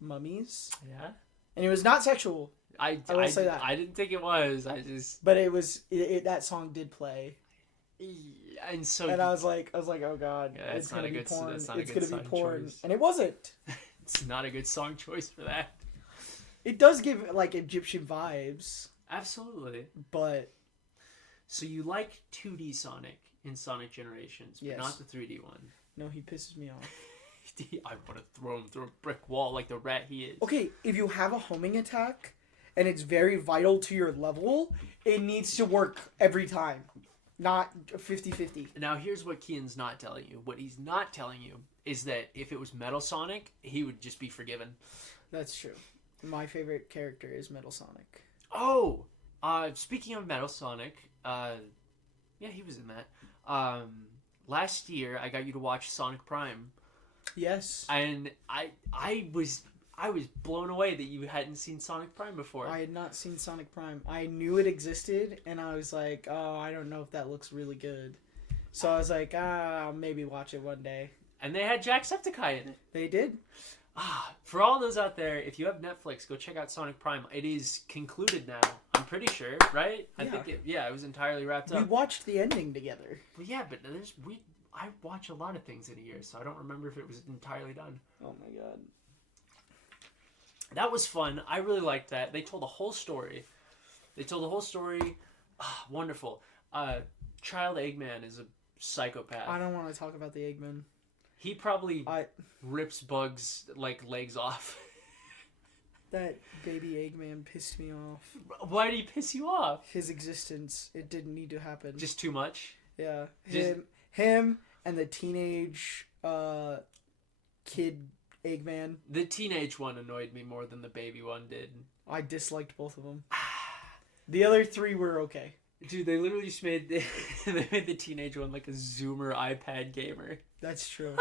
mummies. Yeah. And it was not sexual. I will say that. I didn't think it was. But it was. That song did play. And so. And I was like, oh god, yeah, it's gonna be porn. It's gonna be porn, and it wasn't. It's not a good song choice for that. It does give like Egyptian vibes. Absolutely. But. So you like 2D Sonic in Sonic Generations, but not the 3D one. No, he pisses me off. I want to throw him through a brick wall like the rat he is. Okay, if you have a homing attack and it's very vital to your level, it needs to work every time. Not 50-50. Now here's what Kian's not telling you. What he's not telling you is that if it was Metal Sonic, he would just be forgiven. That's true. My favorite character is Metal Sonic. Oh! Speaking of Metal Sonic, yeah, he was in that. Last year, I got you to watch Sonic Prime. Yes. And I was I was blown away that you hadn't seen Sonic Prime before. I had not seen Sonic Prime. I knew it existed, and I was like, oh, I don't know if that looks really good. So I was like, I'll maybe watch it one day. And they had Jacksepticeye in it. They did. For all those out there, if you have Netflix, go check out Sonic Prime. It is concluded now. I'm pretty sure, right? I think it was entirely wrapped up. We watched the ending together. But yeah, but I watch a lot of things in a year, so I don't remember if it was entirely done. Oh my god. That was fun. I really liked that. They told a whole story. Wonderful. Child Eggman is a psychopath. I don't want to talk about the Eggman. He probably rips Bugs legs off. That baby Eggman pissed me off. Why did he piss you off? His existence. It didn't need to happen. Just too much? Yeah. Him and the teenage kid Eggman. The teenage one annoyed me more than the baby one did. I disliked both of them. The other three were okay. Dude, they literally just made the teenage one like a Zoomer iPad gamer. That's true.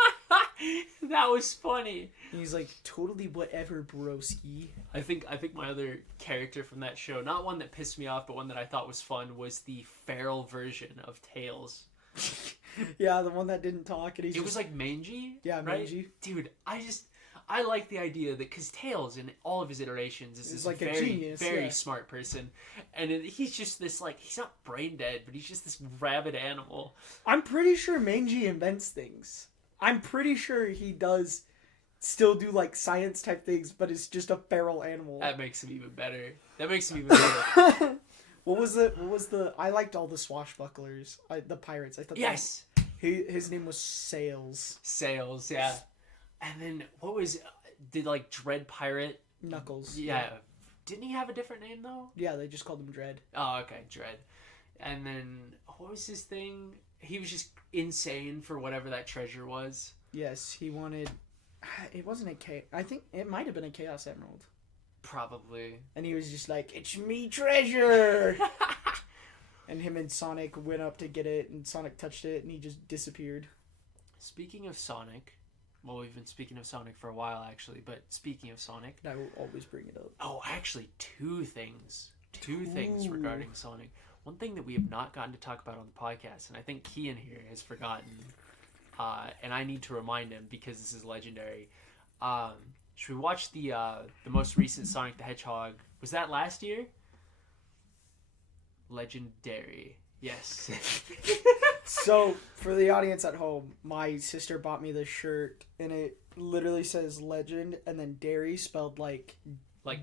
That was funny. And he's like, totally whatever, broski. I think my other character from that show, not one that pissed me off, but one that I thought was fun, was the feral version of Tails. Yeah, the one that didn't talk. And it was like Mangy? Yeah, right? Mangy. Dude, I like the idea that, because Tails in all of his iterations is this like very, a genius, very smart person. And he's just this, he's not brain dead, but he's just this rabid animal. I'm pretty sure Mangy invents things. I'm pretty sure he does still do, science type things, but it's just a feral animal. That makes him even better. What was the... I liked all the swashbucklers. The pirates. I thought yes! His name was Sails. Sails, yeah. And then, did Dread Pirate? Knuckles. Yeah. Didn't he have a different name, though? Yeah, they just called him Dread. Oh, okay, Dread. And then, what was his thing? He was just insane for whatever that treasure was. Yes, he wanted... It wasn't a chaos... I think it might have been a Chaos Emerald. Probably. And he was just like, it's me treasure! And him and Sonic went up to get it, and Sonic touched it, and he just disappeared. Speaking of Sonic... Well, we've been speaking of Sonic for a while, actually, but speaking of Sonic... I will always bring it up. Oh, actually, two things regarding Sonic. One thing that we have not gotten to talk about on the podcast, and I think Kian here has forgotten, and I need to remind him because this is legendary. Should we watch the most recent Sonic the Hedgehog? Was that last year? Legendary. Yes. So, for the audience at home, my sister bought me this shirt, and it literally says legend, and then dairy spelled like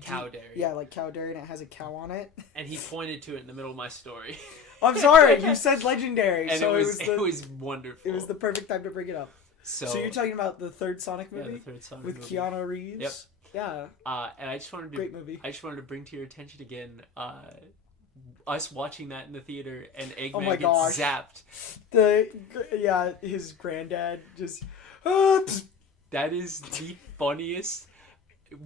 cow dairy. Yeah, like cow dairy, and it has a cow on it. And he pointed to it in the middle of my story. I'm sorry, you said legendary, and so it was wonderful. It was the perfect time to bring it up. So you're talking about the third Sonic movie? Yeah, the third Sonic with movie. Keanu Reeves? Yep. Yeah. And I just wanted to... Great movie. I just wanted to bring to your attention again, us watching that in the theater, and Eggman gets zapped. His granddad just... That is the funniest...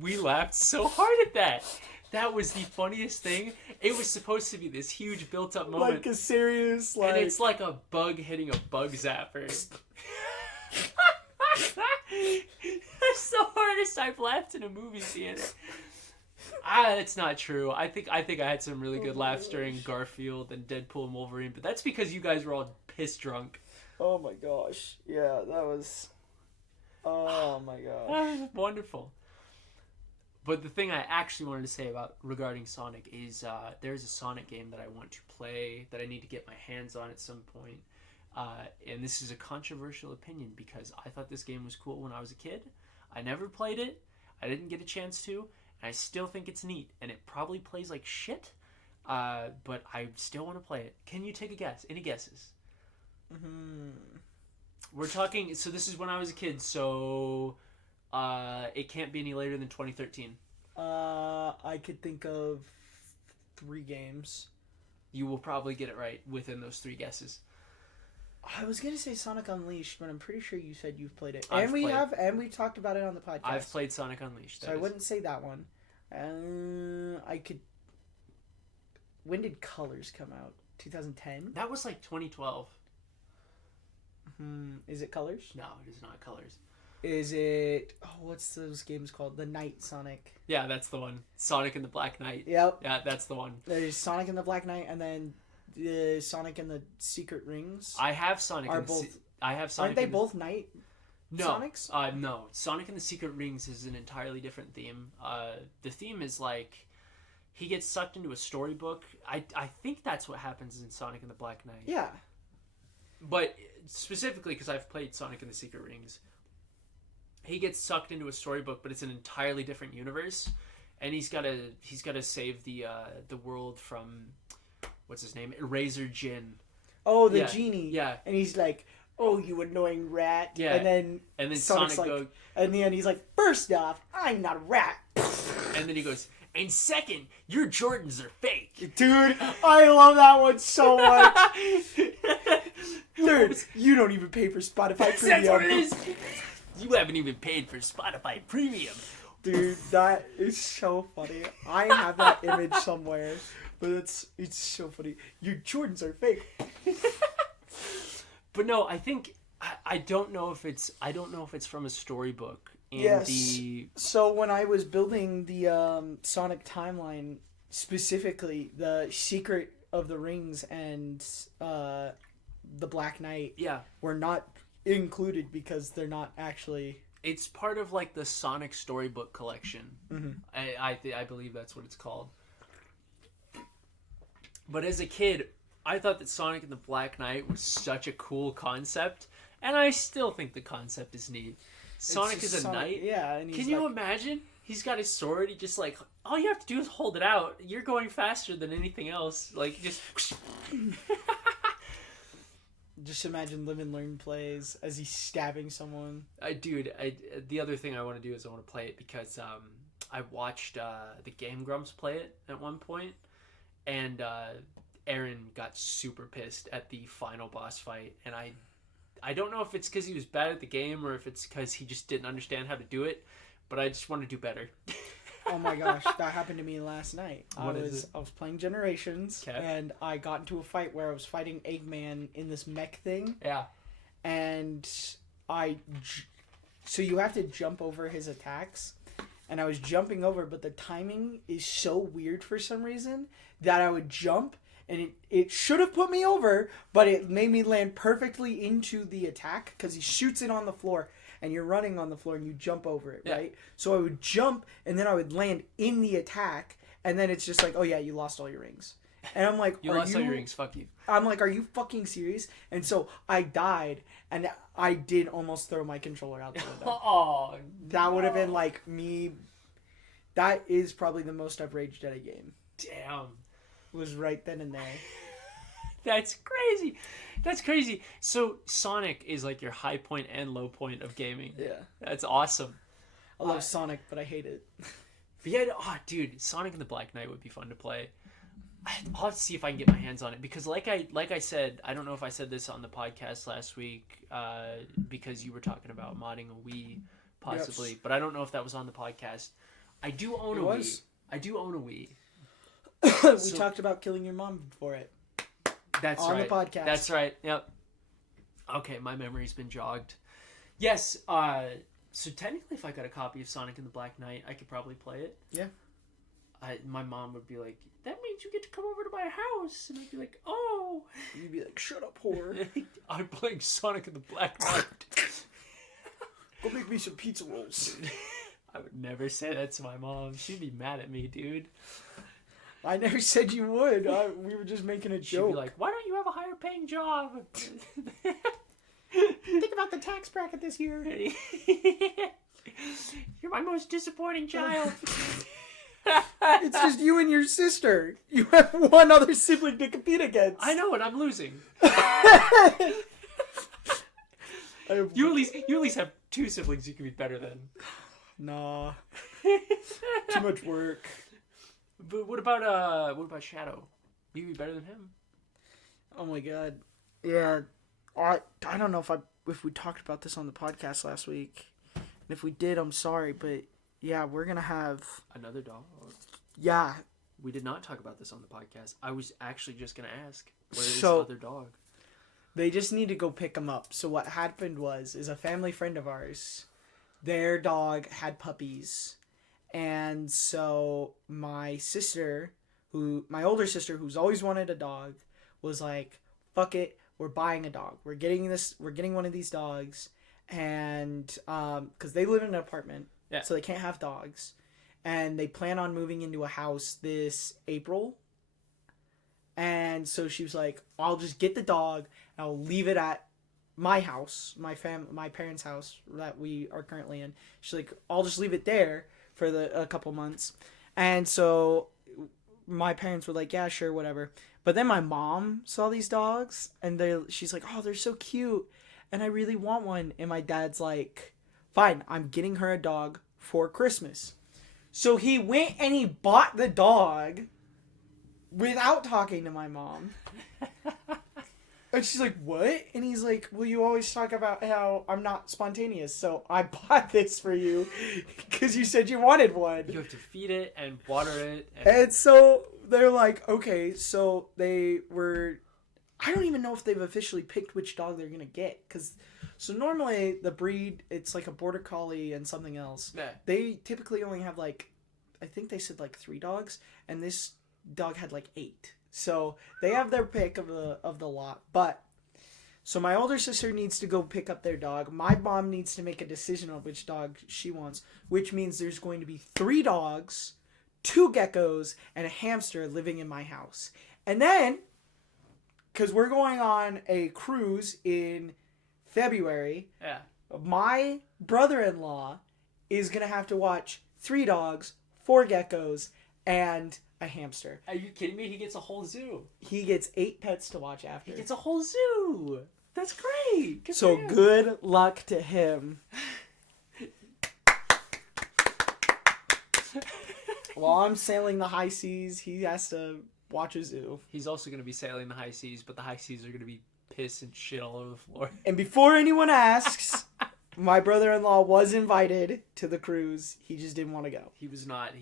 We laughed so hard at that. That was the funniest thing. It was supposed to be this huge built-up moment. Like a serious, And it's like a bug hitting a bug zapper. That's the hardest I've laughed in a movie theater. That's not true. I think I had some really good laughs during Garfield and Deadpool and Wolverine, but that's because you guys were all piss drunk. Oh my gosh. Yeah, that was... Oh my gosh. That was wonderful. But the thing I actually wanted to say regarding Sonic is there's a Sonic game that I want to play that I need to get my hands on at some point. And this is a controversial opinion because I thought this game was cool when I was a kid. I never played it. I didn't get a chance to. And I still think it's neat. And it probably plays like shit. But I still want to play it. Can you take a guess? Any guesses? We're talking... So this is when I was a kid. So it can't be any later than 2013. I could think of 3 games. You will probably get it right within those 3 guesses. I was gonna say Sonic Unleashed, but I'm pretty sure you said you've played it, and we talked about it on the podcast. I've played Sonic Unleashed. So I wouldn't say that one. I could. When did Colors come out? 2010. That was like 2012. Is it Colors? No, it is not Colors. Is it? Oh, what's those games called? The Knight Sonic. Yeah, that's the one. Sonic and the Black Knight. Yep. Yeah, that's the one. There's Sonic and the Black Knight, and then Sonic and the Secret Rings. I have Sonic. Are both? I have Sonic. Aren't they both Knight? No. Sonics? No. Sonic and the Secret Rings is an entirely different theme. The theme is like he gets sucked into a storybook. I think that's what happens in Sonic and the Black Knight. Yeah. But specifically because I've played Sonic and the Secret Rings, he gets sucked into a storybook, but it's an entirely different universe, and he's gotta save the world from what's his name, Eraser Jin. Oh, the genie. Yeah. And he's like, "Oh, you annoying rat." Yeah. And then Sonic's like, goes, and in the end he's like, "First off, I'm not a rat." and then he goes, "And second, your Jordans are fake." Dude, I love that one so much. Third, you don't even pay for Spotify Premium. That's what it is. You haven't even paid for Spotify Premium. Dude, that is so funny. I have that image somewhere, but it's so funny. Your Jordans are fake. But no, I think I don't know if it's from a storybook. And Yes. So when I was building the Sonic timeline, specifically the Secret of the Rings and the Black Knight, were not included because they're not actually. It's part of like the Sonic Storybook collection. Mm-hmm. I believe that's what it's called. But as a kid, I thought that Sonic and the Black Knight was such a cool concept, and I still think the concept is neat. Sonic is a knight. Yeah, and Can you imagine? He's got his sword. He just like all you have to do is hold it out. You're going faster than anything else. Like just. Just imagine Live and Learn plays as he's stabbing someone. The other thing I want to do is I want to play it because I watched the Game Grumps play it at one point, and Aaron got super pissed at the final boss fight, and I don't know if it's because he was bad at the game or if it's because he just didn't understand how to do it, but I just want to do better. Oh my gosh, that happened to me last night. I was playing Generations, and I got into a fight where I was fighting Eggman in this mech thing. Yeah. And so you have to jump over his attacks, and I was jumping over, but the timing is so weird for some reason that I would jump, and it should have put me over, but it made me land perfectly into the attack because he shoots it on the floor. And you're running on the floor and you jump over it, right? So I would jump and then I would land in the attack, and then it's just like, oh yeah, you lost all your rings. And I'm like, you lost all your rings, fuck you. I'm like, are you fucking serious? And so I died, and I did almost throw my controller out the window. Oh, that would have been like me. That is probably the most I've raged at a game. Damn. Was right then and there. That's crazy. That's crazy. So Sonic is like your high point and low point of gaming. Yeah. That's awesome. I love Sonic, but I hate it. But yeah, dude, Sonic and the Black Knight would be fun to play. I'll have to see if I can get my hands on it because like I said, I don't know if I said this on the podcast last week because you were talking about modding a Wii possibly, yes. But I don't know if that was on the podcast. I do own a Wii. I do own a Wii. We talked about killing your mom for it. That's on right. The podcast. That's right. Yep. Okay, my memory's been jogged. Yes. So technically, if I got a copy of Sonic and the Black Knight, I could probably play it. Yeah. My mom would be like, "That means you get to come over to my house," and I'd be like, "Oh." You'd be like, "Shut up, whore." I'm playing Sonic and the Black Knight. Go make me some pizza rolls. I would never say that to my mom. She'd be mad at me, dude. I never said you would. We were just making a joke. She'd be like, "Why don't you have a higher paying job?" Think about the tax bracket this year. You're my most disappointing child. It's just you and your sister. You have one other sibling to compete against. I know, and I'm losing. You at least have two siblings you can be better than. Nah. Too much work. But what about Shadow? You be better than him. Oh my god. Yeah. I don't know if we talked about this on the podcast last week. And if we did, I'm sorry, but yeah, we're gonna have another dog. Yeah. We did not talk about this on the podcast. I was actually just gonna ask, where is the other dog? They just need to go pick him up. So what happened is a family friend of ours their dog had puppies, and so my older sister, who's always wanted a dog, was like, "Fuck it, we're buying a dog. We're getting one of these dogs." And because they live in an apartment, Yeah. so they can't have dogs, and they plan on moving into a house this April. And so she was like, "I'll just get the dog and I'll leave it at my house, my parents' house that we are currently in." She's like, "I'll just leave it there for a couple months." And so my parents were like, "Yeah, sure, whatever." But then my mom saw these dogs, and she's like, "Oh, they're so cute, and I really want one." And my dad's like, "Fine, I'm getting her a dog for Christmas." So he went and he bought the dog without talking to my mom. And she's like, "What?" And he's like, "Well, you always talk about how I'm not spontaneous, so I bought this for you because you said you wanted one." You have to feed it and water it. And so they're like, okay, so they were... I don't even know if they've officially picked which dog they're going to get. So normally the breed, it's like a border collie and something else. Yeah. They typically only have like, I think they said like 3 dogs, and this dog had like 8. So they have their pick of the lot. But so my older sister needs to go pick up their dog. My mom needs to make a decision on which dog she wants, which means there's going to be 3 dogs, 2 geckos, and a hamster living in my house. And then, because we're going on a cruise in February, Yeah. my brother-in-law is going to have to watch 3 dogs, 4 geckos, and a hamster. Are you kidding me? He gets a whole zoo. He gets 8 pets to watch after. He gets a whole zoo. That's great. Good So for him. good luck to him. While I'm sailing the high seas, he has to watch a zoo. He's also going to be sailing the high seas, but the high seas are going to be piss and shit all over the floor. And before anyone asks, my brother-in-law was invited to the cruise. He just didn't want to go. He was not.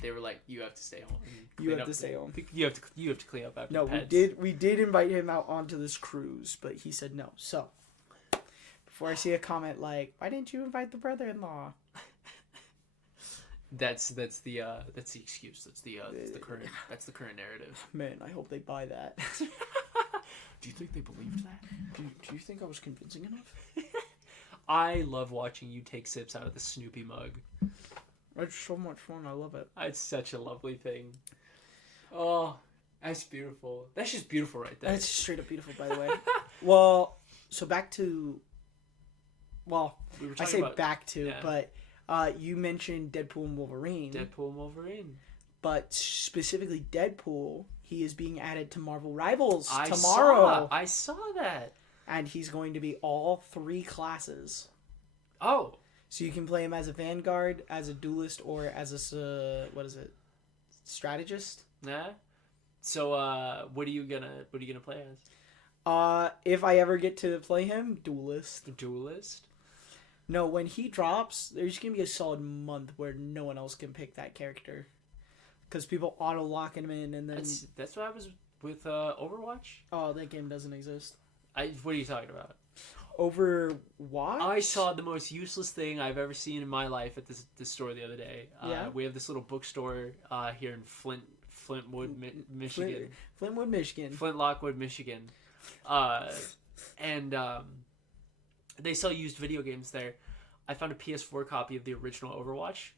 They were like, "You have to stay home. You have to stay home. You have to clean up after No, the pets." we did invite him out onto this cruise, but he said no. So, before I see a comment like, "Why didn't you invite the brother-in-law?" That's the excuse. That's the current narrative. Man, I hope they buy that. Do you think they believed that? Do you think I was convincing enough? I love watching you take sips out of the Snoopy mug. It's so much fun. I love it. It's such a lovely thing. Oh, that's beautiful. That's just beautiful right there. That's straight up beautiful, by the way. Well, so back to... Well, We were I talking say about back to, yeah. but you mentioned Deadpool and Wolverine. Deadpool and Wolverine. But specifically Deadpool, he is being added to Marvel Rivals tomorrow. I saw that. And he's going to be all 3 classes. Oh. So you can play him as a Vanguard, as a Duelist, or as a strategist. Yeah. So what are you gonna play as? If I ever get to play him, Duelist. Duelist? No, when he drops, there's gonna be a solid month where no one else can pick that character, because people auto lock him in, and then that's what I was with Overwatch. Oh, that game doesn't exist. What are you talking about? Overwatch? I saw the most useless thing I've ever seen in my life at this store the other day. Yeah? We have this little bookstore here in Flintwood, Michigan. Flintwood, Michigan. Flint Lockwood, Michigan. And they sell used video games there. I found a PS4 copy of the original Overwatch.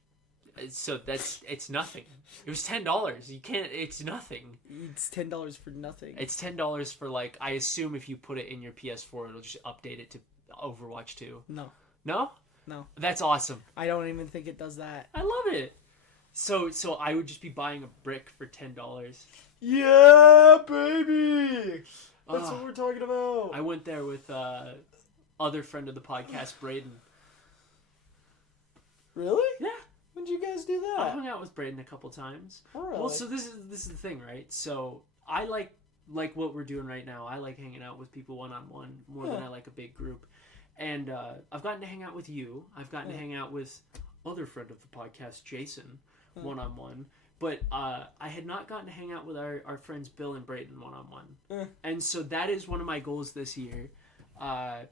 So it's nothing. It was $10. You can't. It's nothing. It's $10 for nothing. It's $10 for like. I assume if you put it in your PS4, it'll just update it to Overwatch 2. No. No? No. That's awesome. I don't even think it does that. I love it. So I would just be buying a brick for $10. Yeah, baby. That's what we're talking about. I went there with other friend of the podcast, Braden. Really? Yeah. When did you guys do that? I hung out with Braden a couple times. Oh, really? Well, so this is the thing, right? So I like what we're doing right now. I like hanging out with people one-on-one more than I like a big group. And I've gotten to hang out with you. I've gotten to hang out with other friend of the podcast, Jason, one-on-one. But I had not gotten to hang out with our friends Bill and Braden one-on-one. And so that is one of my goals this year.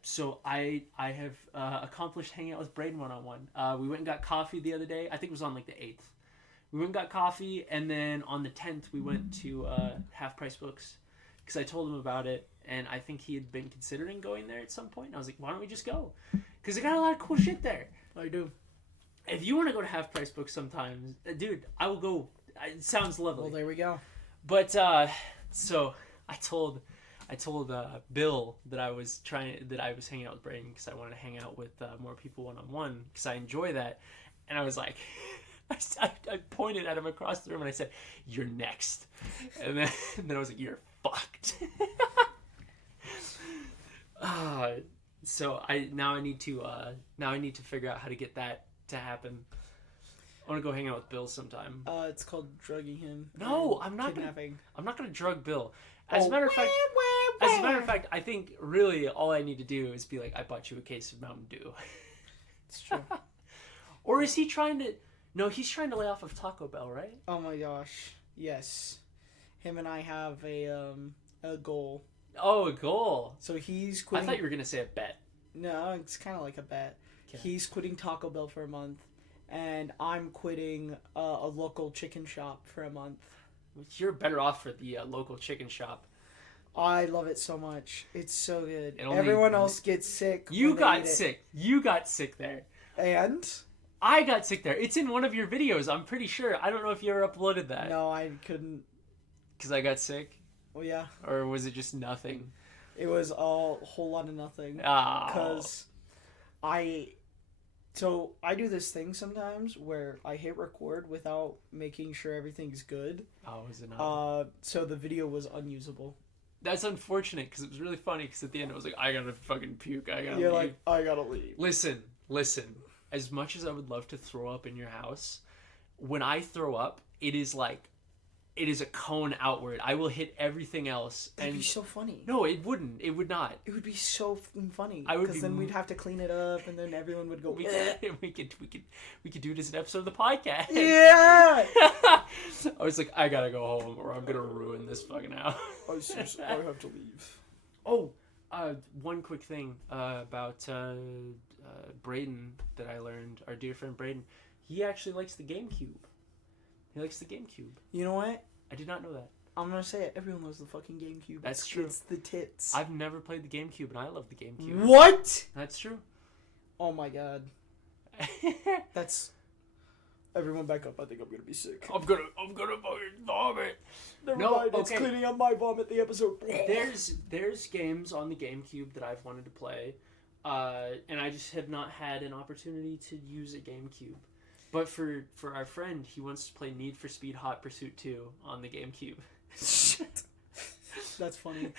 So I have accomplished hanging out with Braden one-on-one. We went and got coffee the other day. I think it was on like the 8th. We went and got coffee, and then on the 10th we went to Half Price Books because I told him about it, and I think he had been considering going there at some point. And I was like, why don't we just go? Because they got a lot of cool shit there. I do. If you want to go to Half Price Books sometimes, dude, I will go. It sounds lovely. Well, there we go. But so I told Bill that I was hanging out with Braden because I wanted to hang out with more people one-on-one because I enjoy that, and I was like, I pointed at him across the room and I said, "You're next," and then I was like, "You're fucked." So I need to figure out how to get that to happen. I want to go hang out with Bill sometime. It's called drugging him. No, I'm not kidnapping. I'm not gonna drug Bill. As a matter of fact, I think really all I need to do is be like, I bought you a case of Mountain Dew. It's true. Or is he trying to? No, he's trying to lay off of Taco Bell, right? Oh my gosh, yes. Him and I have a goal. Oh, a goal. So he's I quitting. thought you were gonna say a bet. No, it's kind of like a bet. Okay. He's quitting Taco Bell for a month, and I'm quitting a local chicken shop for a month. You're better off for the local chicken shop. I love it so much. It's so good. Only, Everyone else gets sick. You got sick. You got sick there. And? I got sick there. It's in one of your videos, I'm pretty sure. I don't know if you ever uploaded that. No, I couldn't. Because I got sick? Well, yeah. Or was it just nothing? It was a whole lot of nothing. Oh. Because I do this thing sometimes where I hit record without making sure everything's good. Oh, was it not? So the video was unusable. That's unfortunate because it was really funny because at the end I was like, I gotta fucking puke. I gotta You're leave. like, I gotta leave. Listen. As much as I would love to throw up in your house, when I throw up, it is a cone outward. I will hit everything else. That'd be so funny. No, it wouldn't. It would not. It would be so funny. Because then we'd have to clean it up, and then everyone would go. We could do this as an episode of the podcast. Yeah. I was like, I gotta go home, or I'm gonna ruin this fucking house. I have to leave. Oh, one quick thing about Braden that I learned. Our dear friend Braden, he actually likes the GameCube. He likes the GameCube. You know what? I did not know that. I'm gonna say it. Everyone loves the fucking GameCube. That's true. It's the tits. I've never played the GameCube, and I love the GameCube. What? That's true. Oh my god. That's. Everyone back up. I think I'm gonna be sick. I'm gonna fucking vomit. Never No, mind. It's okay. cleaning up my vomit. The episode. There's games on the GameCube that I've wanted to play, and I just have not had an opportunity to use a GameCube. But for our friend, he wants to play Need for Speed Hot Pursuit 2 on the GameCube. Shit. That's funny.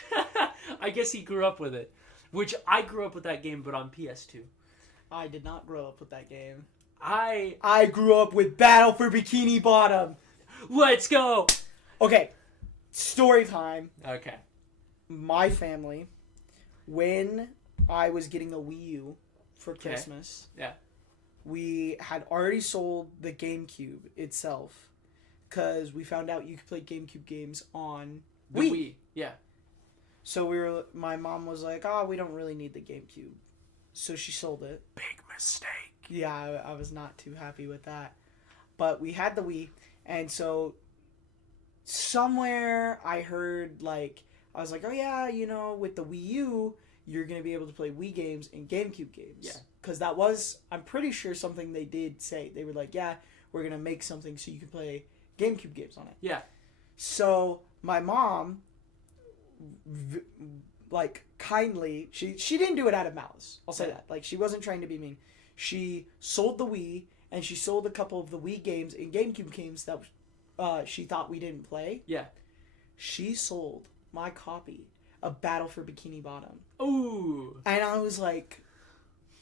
I guess he grew up with it, which I grew up with that game, but on PS2. I did not grow up with that game. I grew up with Battle for Bikini Bottom. Let's go. Okay, story time. Okay. My family, when I was getting a Wii U for Christmas, yeah, we had already sold the GameCube itself because we found out you could play GameCube games on the Wii. Yeah. So my mom was like, "Oh, we don't really need the GameCube," so she sold it. Big mistake. Yeah, I was not too happy with that. But we had the Wii, and so somewhere I heard, I was like, oh yeah, with the Wii U, you're going to be able to play Wii games and GameCube games. Yeah. Because that was, I'm pretty sure, something they did say. They were like, yeah, we're going to make something so you can play GameCube games on it. Yeah. So my mom, kindly, she didn't do it out of malice. I'll say that. She wasn't trying to be mean. She sold the Wii, and she sold a couple of the Wii games and GameCube games that she thought we didn't play. Yeah. She sold my copy of Battle for Bikini Bottom. Ooh. And I was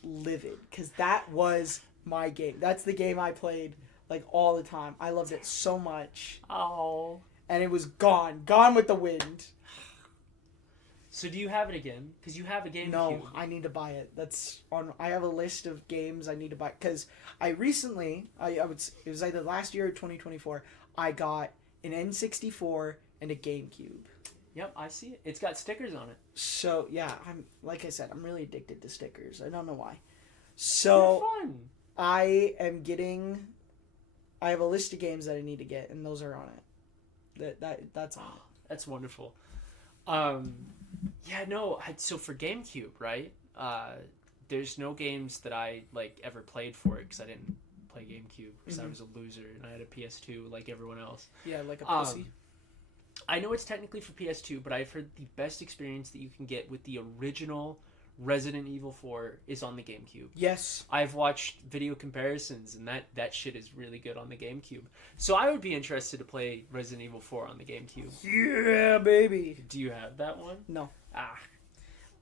livid, because that was my game. That's the game I played all the time. I loved it so much. Oh. And it was gone with the wind. So do you have it again? Because you have a GameCube. No, I need to buy it. I have a list of games I need to buy. Because I recently, it was either last year or 2024, I got an N64 and a GameCube. Yep, I see it. It's got stickers on it. So yeah, like I said, I'm really addicted to stickers. I don't know why. So They're fun. I have a list of games that I need to get, and those are on it. That's on it. That's wonderful. So for GameCube, right? There's no games that I like ever played for it because I didn't play GameCube because I was a loser and I had a PS2 like everyone else. Yeah, like a pussy. I know it's technically for PS2, but I've heard the best experience that you can get with the original Resident Evil 4 is on the GameCube. Yes. I've watched video comparisons, and that shit is really good on the GameCube. So I would be interested to play Resident Evil 4 on the GameCube. Yeah, baby. Do you have that one? No.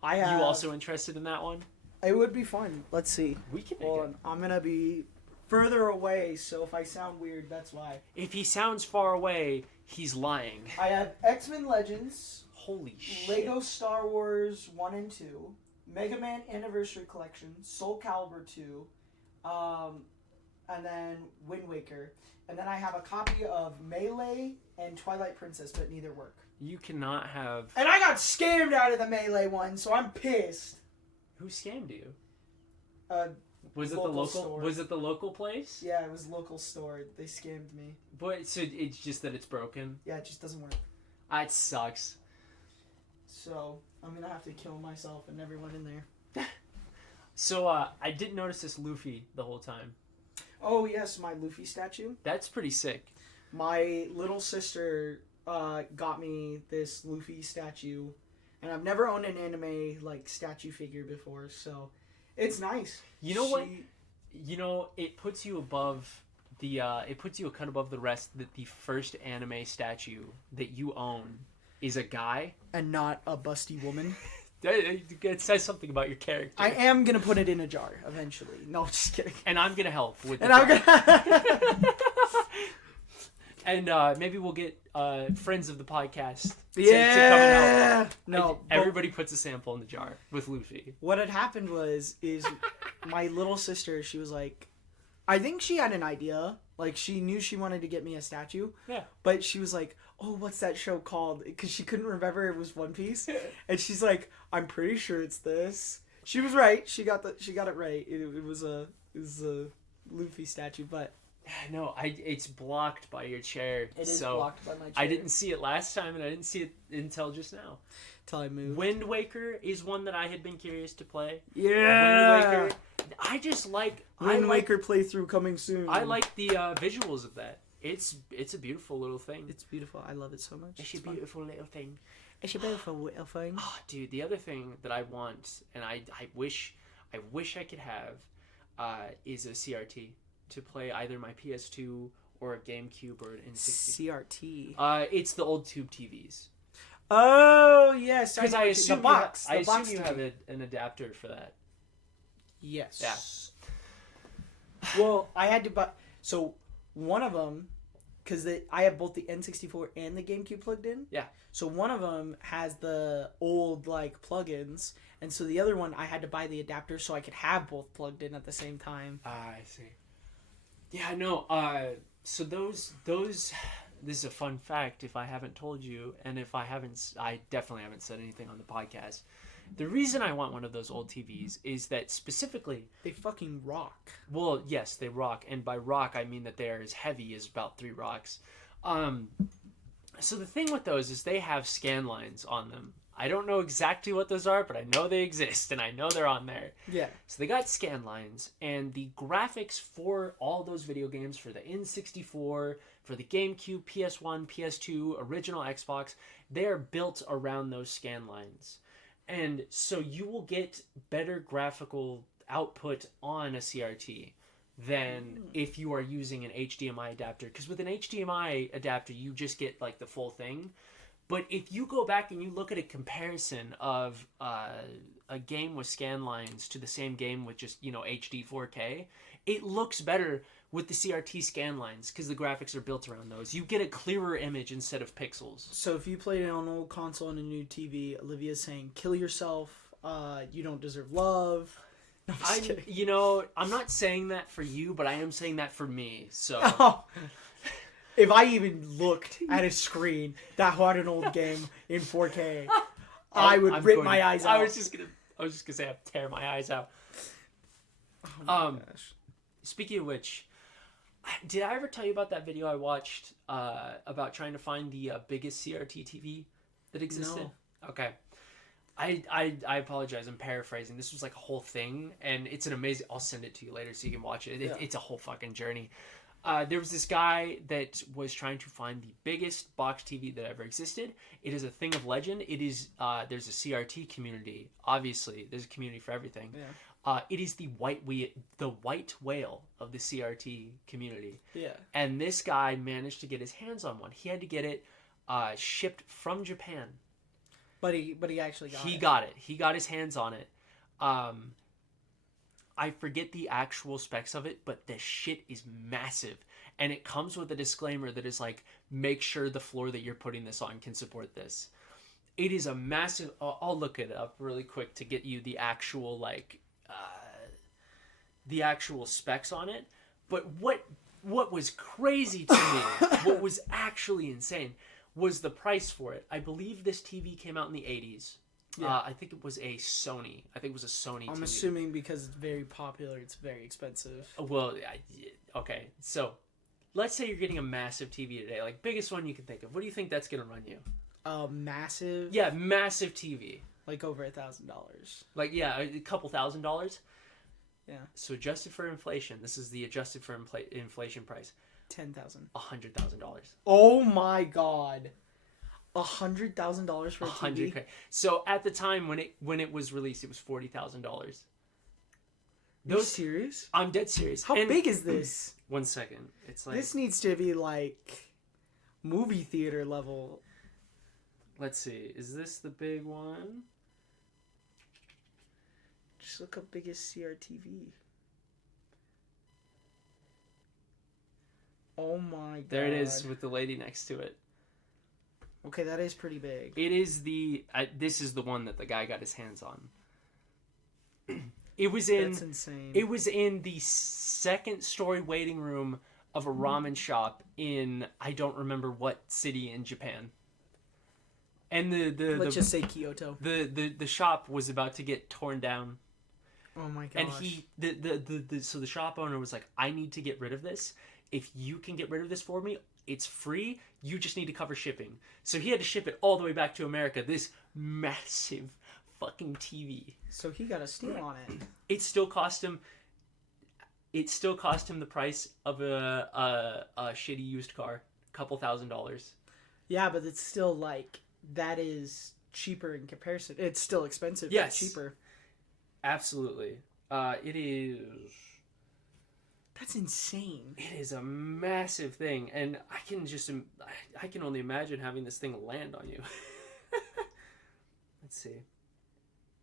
I have... You also interested in that one? It would be fun. Let's see. We can make it. I'm going to be further away, so if I sound weird, that's why. If he sounds far away, he's lying. I have X-Men Legends. Holy shit. Lego Star Wars 1 and 2. Mega Man Anniversary Collection, Soul Calibur 2, and then Wind Waker. And then I have a copy of Melee and Twilight Princess, but neither work. You cannot have... And I got scammed out of the Melee one, so I'm pissed. Who scammed you? Was it the local store? Was it the local place? Yeah, it was local store. They scammed me. But so it's just that it's broken? Yeah, it just doesn't work. It sucks. So I'm gonna have to kill myself and everyone in there. So I didn't notice this Luffy the whole time. Oh yes, my Luffy statue. That's pretty sick. My little sister got me this Luffy statue, and I've never owned an anime like statue figure before, so it's nice. You know what? You know, it puts you above the it puts you a cut above the rest that the first anime statue that you own is a guy and not a busty woman. It says something about your character. I am gonna put it in a jar eventually. No, I'm just kidding. And I'm gonna help with. And I'm gonna. And maybe we'll get friends of the podcast to come and help. No, everybody puts a sample in the jar with Luffy. What had happened is my little sister. She was like, I think she had an idea. Like she knew she wanted to get me a statue. Yeah. But she was like, oh, what's that show called? Because she couldn't remember it was One Piece. And she's like, I'm pretty sure it's this. She was right. She got it right. It was a Luffy statue, but no, it's blocked by your chair. It is blocked by my chair. I didn't see it last time, and I didn't see it until just now. Until I moved. Wind Waker is one that I had been curious to play. Yeah. Wind Waker. I just like Wind Waker playthrough coming soon. I like the visuals of that. It's a beautiful little thing. It's beautiful. I love it so much. It's a beautiful little thing. It's a beautiful little thing. Oh, dude, the other ththing that I want, and I wish I could have, is a CRT to play either my PS2 or a GameCube or an N64. CRT. It's the old tube TVs. Oh yes, because I assume the box. I assume you have an adapter for that. Yes. Yeah. Well, I had to buy. So one of them, because I have both the N64 and the GameCube plugged in. Yeah. So one of them has the old like plugins, and so the other one I had to buy the adapter so I could have both plugged in at the same time. I see. Yeah, no. So those. This is a fun fact. If I haven't told you, and if I definitely haven't said anything on the podcast. The reason I want one of those old TVs is that specifically they fucking rock. Well, yes, they rock, and by rock I mean that they are as heavy as about 3 rocks. So the thing with those is they have scan lines on them. I don't know exactly what those are, but I know they exist, and I know they're on there. Yeah. So they got scan lines, and the graphics for all those video games, for the N64, for the GameCube, PS1, PS2, original Xbox, they are built around those scan lines. And so you will get better graphical output on a CRT than if you are using an HDMI adapter. Because with an HDMI adapter, you just get like the full thing. But if you go back and you look at a comparison of a game with scan lines to the same game with just, HD 4K, it looks better with the CRT scan lines because the graphics are built around those. You get a clearer image instead of pixels. So if you played it on an old console and a new TV, Olivia's saying, kill yourself, you don't deserve love. No, I'm just kidding. I'm not saying that for you, but I am saying that for me. So If I even looked at a screen that had an old game in 4K, I would rip my eyes out. I was just gonna say I'd tear my eyes out. Oh my gosh. Speaking of which, did I ever tell you about that video I watched about trying to find the biggest CRT TV that existed? No. Okay. I apologize. I'm paraphrasing. This was like a whole thing, and it's an amazing. I'll send it to you later so you can watch it. It's a whole fucking journey. There was this guy that was trying to find the biggest box TV that ever existed. It is a thing of legend. It is there's a CRT community. Obviously, there's a community for everything. Yeah. It is the white whale of the CRT community. Yeah. And this guy managed to get his hands on one. He had to get it shipped from Japan. But he actually got it. He got it. He got his hands on it. I forget the actual specs of it, but the shit is massive. And it comes with a disclaimer that is like, make sure the floor that you're putting this on can support this. It is a massive... I'll look it up really quick to get you the actual, like... the actual specs on it. But what was crazy to me, what was actually insane, was the price for it. I believe this TV came out in the 80s. Yeah. I think it was a Sony. TV. I'm assuming because it's very popular, it's very expensive. Well, okay. So, let's say you're getting a massive TV today, like biggest one you can think of. What do you think that's going to run you? Massive? Yeah, massive TV. Like over $1,000. Like, yeah, a couple $1,000. Yeah. So adjusted for inflation, this is the adjusted for inflation price. $10,000. $100,000. Oh my god. $100,000 for a TV? $100,000. So at the time when it was released, it was $40,000. Are you serious? I'm dead serious. How big is this? 1 second. It's like, this needs to be like movie theater level. Let's see. Is this the big one? Just look up biggest CRTV. Oh my god. There it is with the lady next to it. Okay, that is pretty big. It is this is the one that the guy got his hands on. That's insane. It was in the second story waiting room of a ramen shop in, I don't remember what city in Japan. And let's just say Kyoto. The shop was about to get torn down. Oh my gosh. And so the shop owner was like, I need to get rid of this. If you can get rid of this for me, it's free. You just need to cover shipping. So he had to ship it all the way back to America. This massive fucking TV. So he got a steal on it. It still cost him the price of a shitty used car. Couple $1,000. Yeah, but it's still like, that is cheaper in comparison. It's still expensive, yes, but cheaper. Absolutely. It is... That's insane. It is a massive thing, and I can only imagine having this thing land on you. Let's see.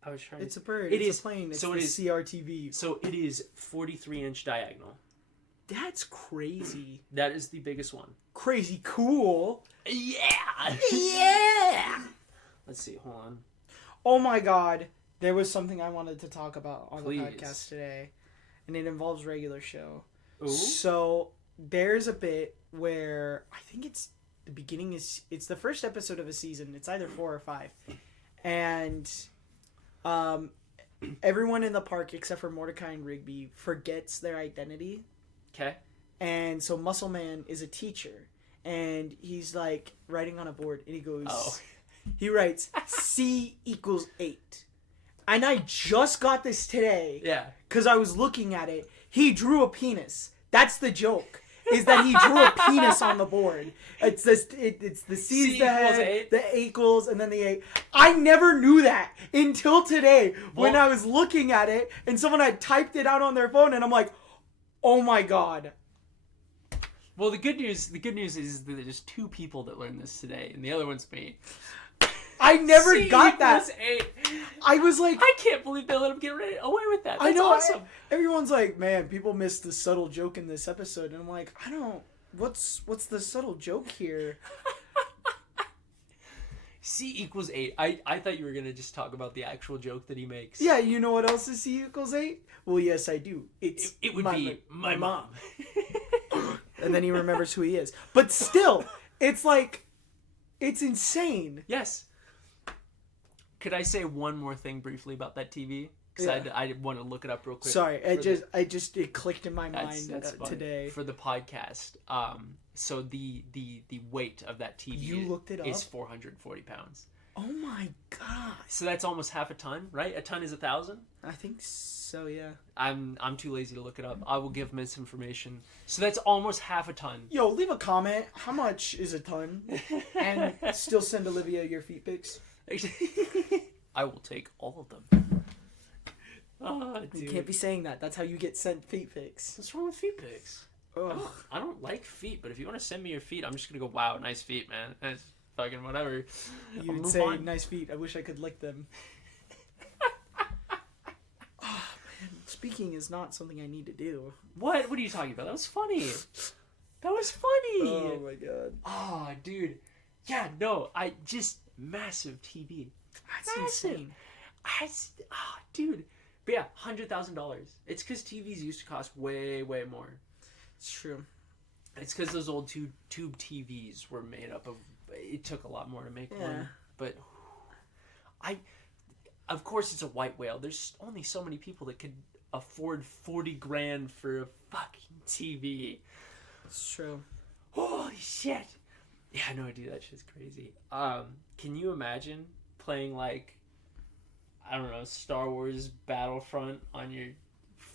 I was trying. It's a bird. It's a plane. It's so it is CRTV. So it is 43-inch diagonal. That's crazy. That is the biggest one. Crazy cool. Yeah. Yeah. Let's see. Hold on. Oh my god. There was something I wanted to talk about on Please. the podcast today. And it involves regular show. Ooh. So there's a bit where I think it's the beginning it's the first episode of a season. It's either 4 or 5. And everyone in the park except for Mordecai and Rigby forgets their identity. Okay. And so Muscle Man is a teacher. And he's like writing on a board and he goes he writes C equals 8. And I just got this today. Yeah. Because I was looking at it. He drew a penis. That's the joke. Is that he drew a penis on the board. It's this. It's the C's the head, the equals, and then the 8. I never knew that until today when I was looking at it and someone had typed it out on their phone and I'm like, oh my god. Well, the good news is that there's 2 people that learned this today, and the other one's me. I never got that. 8. I was like, I can't believe they let him get away with that. That's I know. Awesome. Everyone's like, man, people missed the subtle joke in this episode, and I'm like, I don't. What's the subtle joke here? C equals 8. I thought you were gonna just talk about the actual joke that he makes. Yeah, you know what else is C equals 8? Well, yes, I do. It would be my mom. and then he remembers who he is. But still, it's like, it's insane. Yes. Could I say one more thing briefly about that TV? Because I want to look it up real quick. Sorry, it clicked in my mind today for the podcast. So the weight of that TV you looked it up? is 440 pounds. Oh my god! So that's almost half a ton, right? A ton is 1,000. I think so. Yeah. I'm too lazy to look it up. I will give misinformation. So that's almost half a ton. Yo, leave a comment. How much is a ton? And still send Olivia your feet pics. I will take all of them. Oh, dude. You can't be saying that. That's how you get sent feet pics. What's wrong with feet pics? I don't like feet, but if you want to send me your feet, I'm just gonna go, wow, nice feet, man. It's fucking whatever. You would say, on. Nice feet. I wish I could lick them. Oh, man. Speaking is not something I need to do. What? What are you talking about? That was funny. That was funny. Oh my god. Oh, dude. Yeah, no, massive TV. That's insane. Dude. But yeah, $100,000. It's because TVs used to cost way, way more. It's true. It's because those old tube TVs were made up of. It took a lot more to make one. But of course, it's a white whale. There's only so many people that could afford $40,000 for a fucking TV. It's true. Holy shit! Yeah, no, dude, that shit's crazy. Can you imagine playing like, I don't know, Star Wars Battlefront on your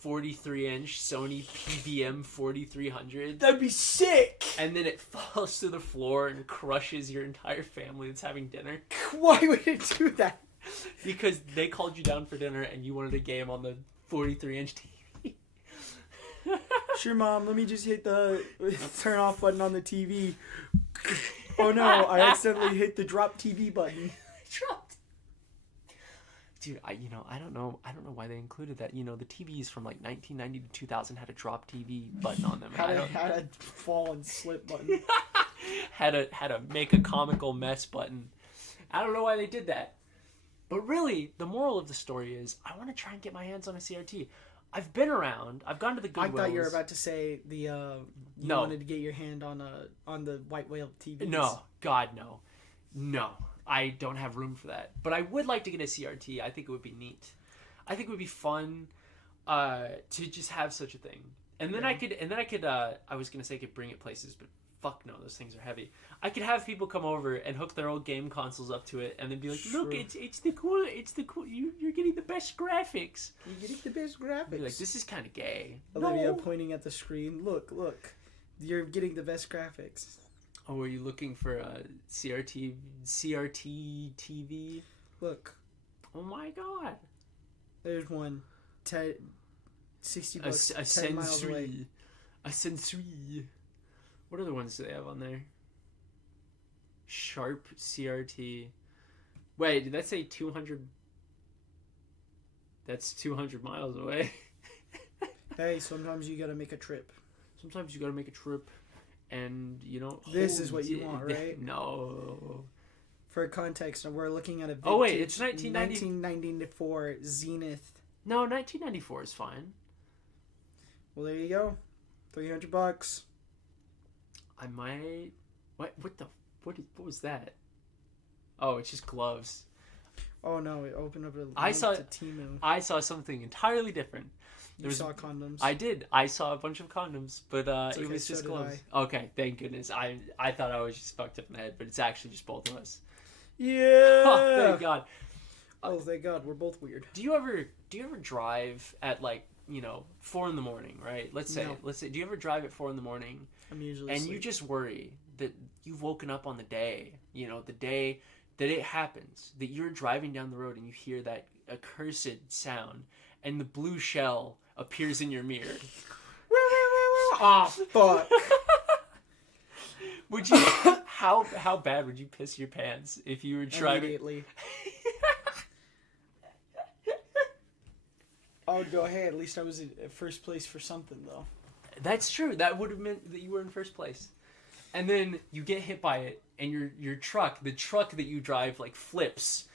43-inch Sony PVM 4300? That'd be sick! And then it falls to the floor and crushes your entire family that's having dinner. Why would it do that? Because they called you down for dinner and you wanted a game on the 43-inch TV. Sure, Mom, let me just hit the turn off button on the TV. Oh no, I accidentally hit the drop TV button. Dropped. Dude, I don't know why they included that. You know, the TVs from like 1990 to 2000 had a drop TV button on them. Had a fall and slip button. had a make a comical mess button. I don't know why they did that. But really, the moral of the story is I want to try and get my hands on a CRT. I've been around. I've gone to the Goodwills. I thought you were about to say you wanted to get your hand on the white whale TVs. No, God, no. No. I don't have room for that. But I would like to get a CRT. I think it would be neat. I think it would be fun to just have such a thing. And then I could I was going to say I could bring it places, but fuck no, those things are heavy. I could have people come over and hook their old game consoles up to it and then be like, look, it's the cool, you're getting the best graphics. You're getting the best graphics. Be like, this is kind of gay. Olivia pointing at the screen. Look. You're getting the best graphics. Oh, are you looking for a CRT TV? Look. Oh my god. There's one. 60 bucks. A 10 miles away. A Sensui. What other ones do they have on there? Sharp CRT. Wait, did that say 200? That's 200 miles away. Hey, sometimes you gotta make a trip. And, this is what you want, right? No. For context, we're looking at a vintage, wait, it's 1994 Zenith. No, 1994 is fine. Well, there you go. $300. I might... What was that? Oh, it's just gloves. Oh, no, it opened up to Temu. I saw something entirely different. You saw condoms? I did. I saw a bunch of condoms, but it was just gloves. Okay, thank goodness. I thought I was just fucked up in the head, but it's actually just both of us. Yeah. Oh, thank God. Oh, thank God. We're both weird. Do you ever drive at 4 a.m, right? Let's say. Do you ever drive at 4 a.m? I'm usually and asleep. You just worry that you've woken up on the day, the day that it happens, that you're driving down the road and you hear that accursed sound, and the blue shell appears in your mirror. Ah, fuck. Would you? How bad would you piss your pants if you were driving? Immediately. I would go, hey, at least I was in first place for something, though. That's true. That would have meant that you were in first place. And then you get hit by it, and the truck that you drive, flips,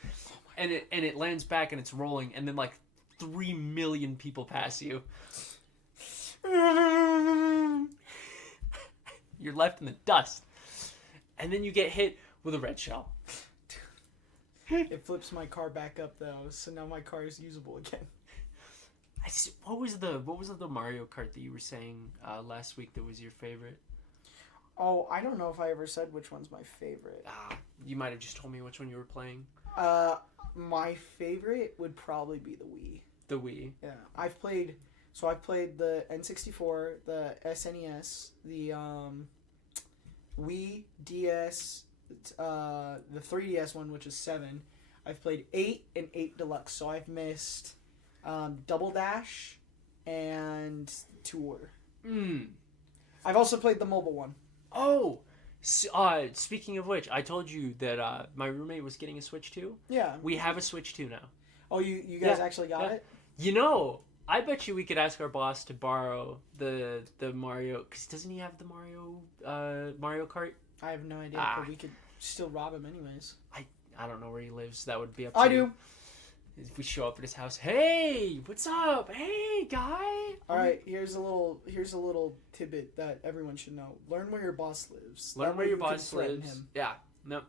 and it lands back, and it's rolling, and then 3 million people pass you. You're left in the dust. And then you get hit with a red shell. It flips my car back up though, so now my car is usable again. What was the Mario Kart that you were saying last week that was your favorite? Oh, I don't know if I ever said which one's my favorite. You might have just told me which one you were playing. My favorite would probably be the Wii. The Wii. Yeah, I've played the N64, the SNES, the Wii, DS, the 3DS one, which is 7. I've played 8 and 8 Deluxe, so I've missed Double Dash and Tour. I've also played the mobile one. Oh, speaking of which, I told you that my roommate was getting a Switch 2. Yeah. We have a Switch 2 now. Oh, you guys actually got it? You know, I bet you we could ask our boss to borrow the Mario, because doesn't he have the Mario Kart? I have no idea, but we could still rob him anyways. I don't know where he lives. That would be up to I you. do. If we show up at his house, hey, what's up? Hey, guy. All right, here's a little tidbit that everyone should know. Learn where your boss lives. Learn where your boss lives. Him. Yeah. No.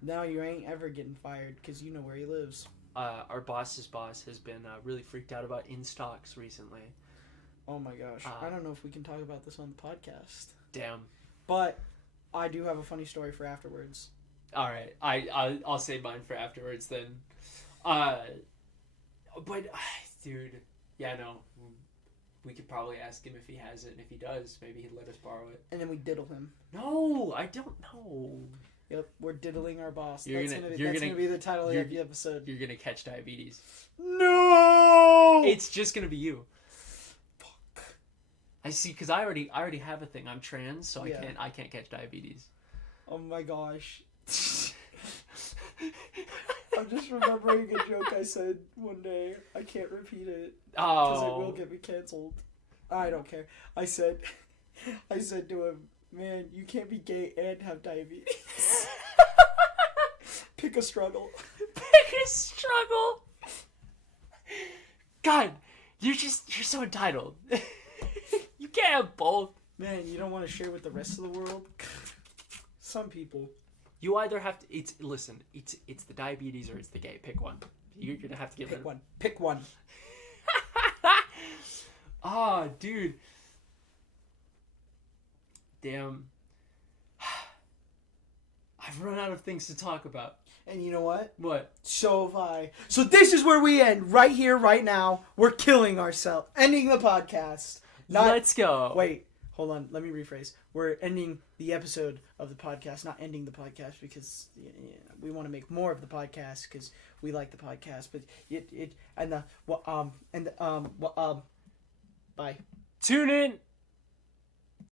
Now you ain't ever getting fired because you know where he lives. Our boss's boss has been really freaked out about in-stocks recently. Oh my gosh. I don't know if we can talk about this on the podcast. Damn. But I do have a funny story for afterwards. All right. I'll save mine for afterwards then. But, dude, yeah, no. We could probably ask him if he has it, and if he does, maybe he'd let us borrow it. And then we diddle him. No, I don't know. Yep, we're diddling our boss. That's gonna be the title of the episode. You're gonna catch diabetes. No! It's just gonna be you. Fuck. I see, because I already have a thing. I'm trans, so I can't catch diabetes. Oh my gosh. I'm just remembering a joke I said one day. I can't repeat it because it will get me canceled. I don't care. I said to him, man, you can't be gay and have diabetes. Pick a struggle. Pick a struggle. God, you're so entitled. You can't have both. Man, you don't want to share with the rest of the world? Some people. You either have to. It's the diabetes or it's the gay. Pick one. You're gonna have to get pick one. Pick one. Oh, dude. Damn. I've run out of things to talk about. And you know what? What? So have I. So this is where we end. Right here, right now. We're killing ourselves. Ending the podcast. Let's go. Wait. Hold on, let me rephrase. We're ending the episode of the podcast, not ending the podcast because we want to make more of the podcast because we like the podcast. But bye. Tune in